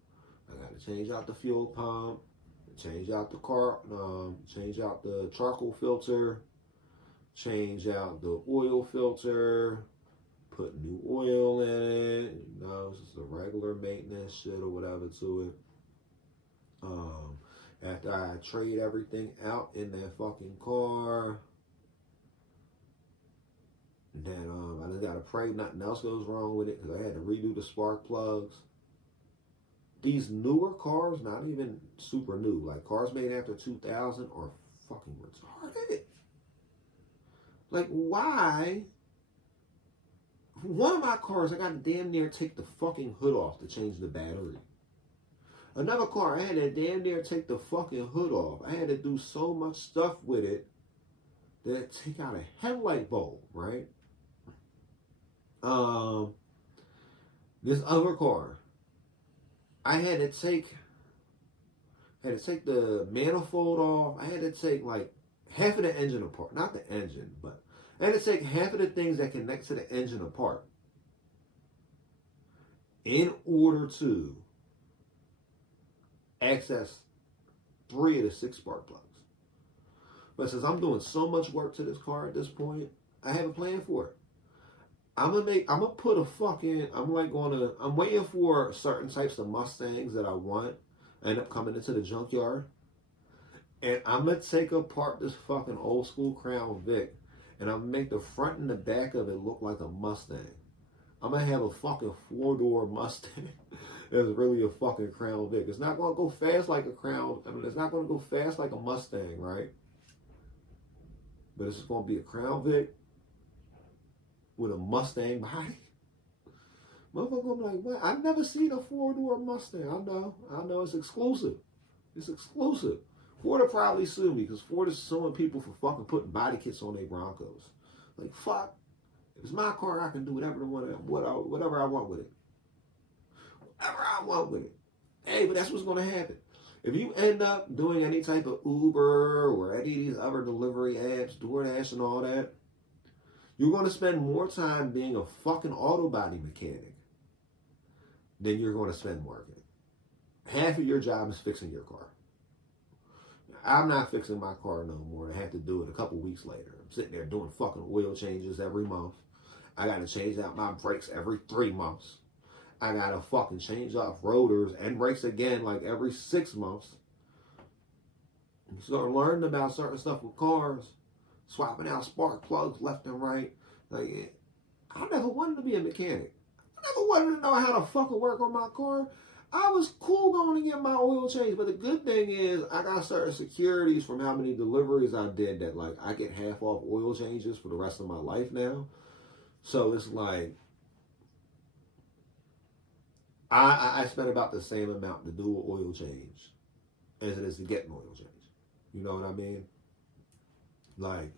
I gotta change out the fuel pump, change out the car, change out the charcoal filter, change out the oil filter. Put new oil in it, you know, it's just a regular maintenance shit or whatever to it. After I trade everything out in that fucking car, then I just gotta pray nothing else goes wrong with it because I had to redo the spark plugs. These newer cars, not even super new, like cars made after 2000 are fucking retarded. Like, why? One of my cars, I got to damn near take the fucking hood off to change the battery. Another car, I had to damn near take the fucking hood off. I had to do so much stuff with it that it take out a headlight bulb, right? This other car, I had to take the manifold off. I had to take like half of the engine apart. Not the engine, but I had to take half of the things that connect to the engine apart in order to access 3 of the 6 spark plugs. But since I'm doing so much work to this car at this point, I have a plan for it. I'm waiting for certain types of Mustangs that I want. I end up coming into the junkyard. And I'm going to take apart this fucking old school Crown Vic. And I'm going to make the front and the back of it look like a Mustang. I'm going to have a fucking 4-door Mustang that's really a fucking Crown Vic. It's not going to go fast like a Crown. I mean, it's not going to go fast like a Mustang, right? But it's just going to be a Crown Vic with a Mustang body. Motherfucker going to be like, what? I've never seen a 4-door Mustang. I know. It's exclusive. It's exclusive. Ford will probably sue me because Ford is suing people for fucking putting body kits on their Broncos. Like, fuck. If it's my car, I can do whatever I want with it. Whatever I want with it. Hey, but that's what's going to happen. If you end up doing any type of Uber or any of these other delivery apps, DoorDash and all that, you're going to spend more time being a fucking auto body mechanic than you're going to spend working. Half of your job is fixing your car. I'm not fixing my car no more. I have to do it a couple weeks later. I'm sitting there doing fucking oil changes every month. I got to change out my brakes every 3 months. I got to fucking change off rotors and brakes again like every 6 months. So I'm learning about certain stuff with cars, swapping out spark plugs left and right. Like, I never wanted to be a mechanic. I never wanted to know how to fucking work on my car. I was cool going to get my oil changed, but the good thing is I got certain securities from how many deliveries I did that, like, I get half off oil changes for the rest of my life now. So it's like, I spent about the same amount to do an oil change as it is to get an oil change. You know what I mean? Like,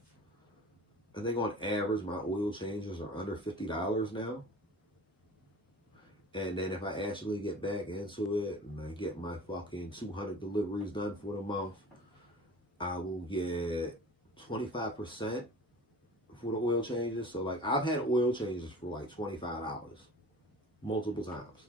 I think on average my oil changes are under $50 now. And then if I actually get back into it and I get my fucking 200 deliveries done for the month, I will get 25% for the oil changes. So like I've had oil changes for like $25 multiple times.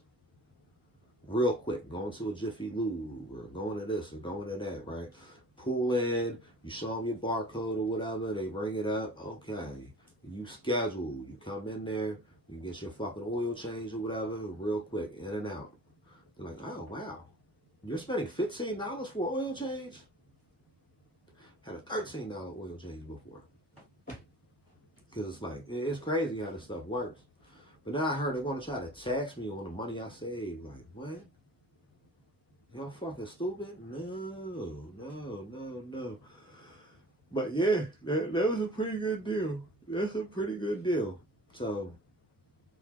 Real quick, going to a Jiffy Lube or going to this or going to that, right? Pull in, you show them your barcode or whatever, they bring it up, okay. You schedule, you come in there, you get your fucking oil change or whatever, real quick, in and out. They're like, oh, wow. You're spending $15 for oil change? Had a $13 oil change before. Because it's like, it's crazy how this stuff works. But now I heard they're going to try to tax me on the money I saved. Like, what? Y'all fucking stupid? No. But yeah, that was a pretty good deal. That's a pretty good deal. So,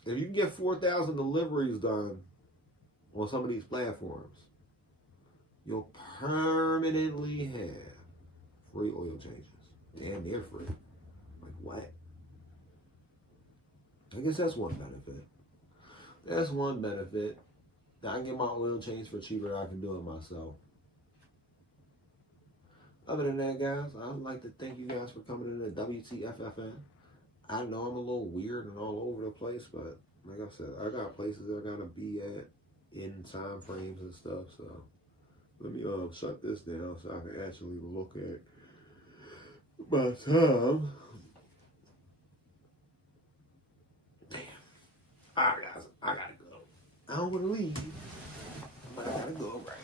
if you can get 4,000 deliveries done on some of these platforms, you'll permanently have free oil changes. Damn near free. Like what? I guess that's one benefit. That's one benefit. Now I can get my oil changed for cheaper than I can do it myself. Other than that, guys, I'd like to thank you guys for coming in to WTFFN. I know I'm a little weird and all over the place, but like I said, I got places I gotta be at in time frames and stuff. So let me shut this down so I can actually look at my time. Damn. All right, guys, I gotta go. I don't want to leave, but I gotta go right.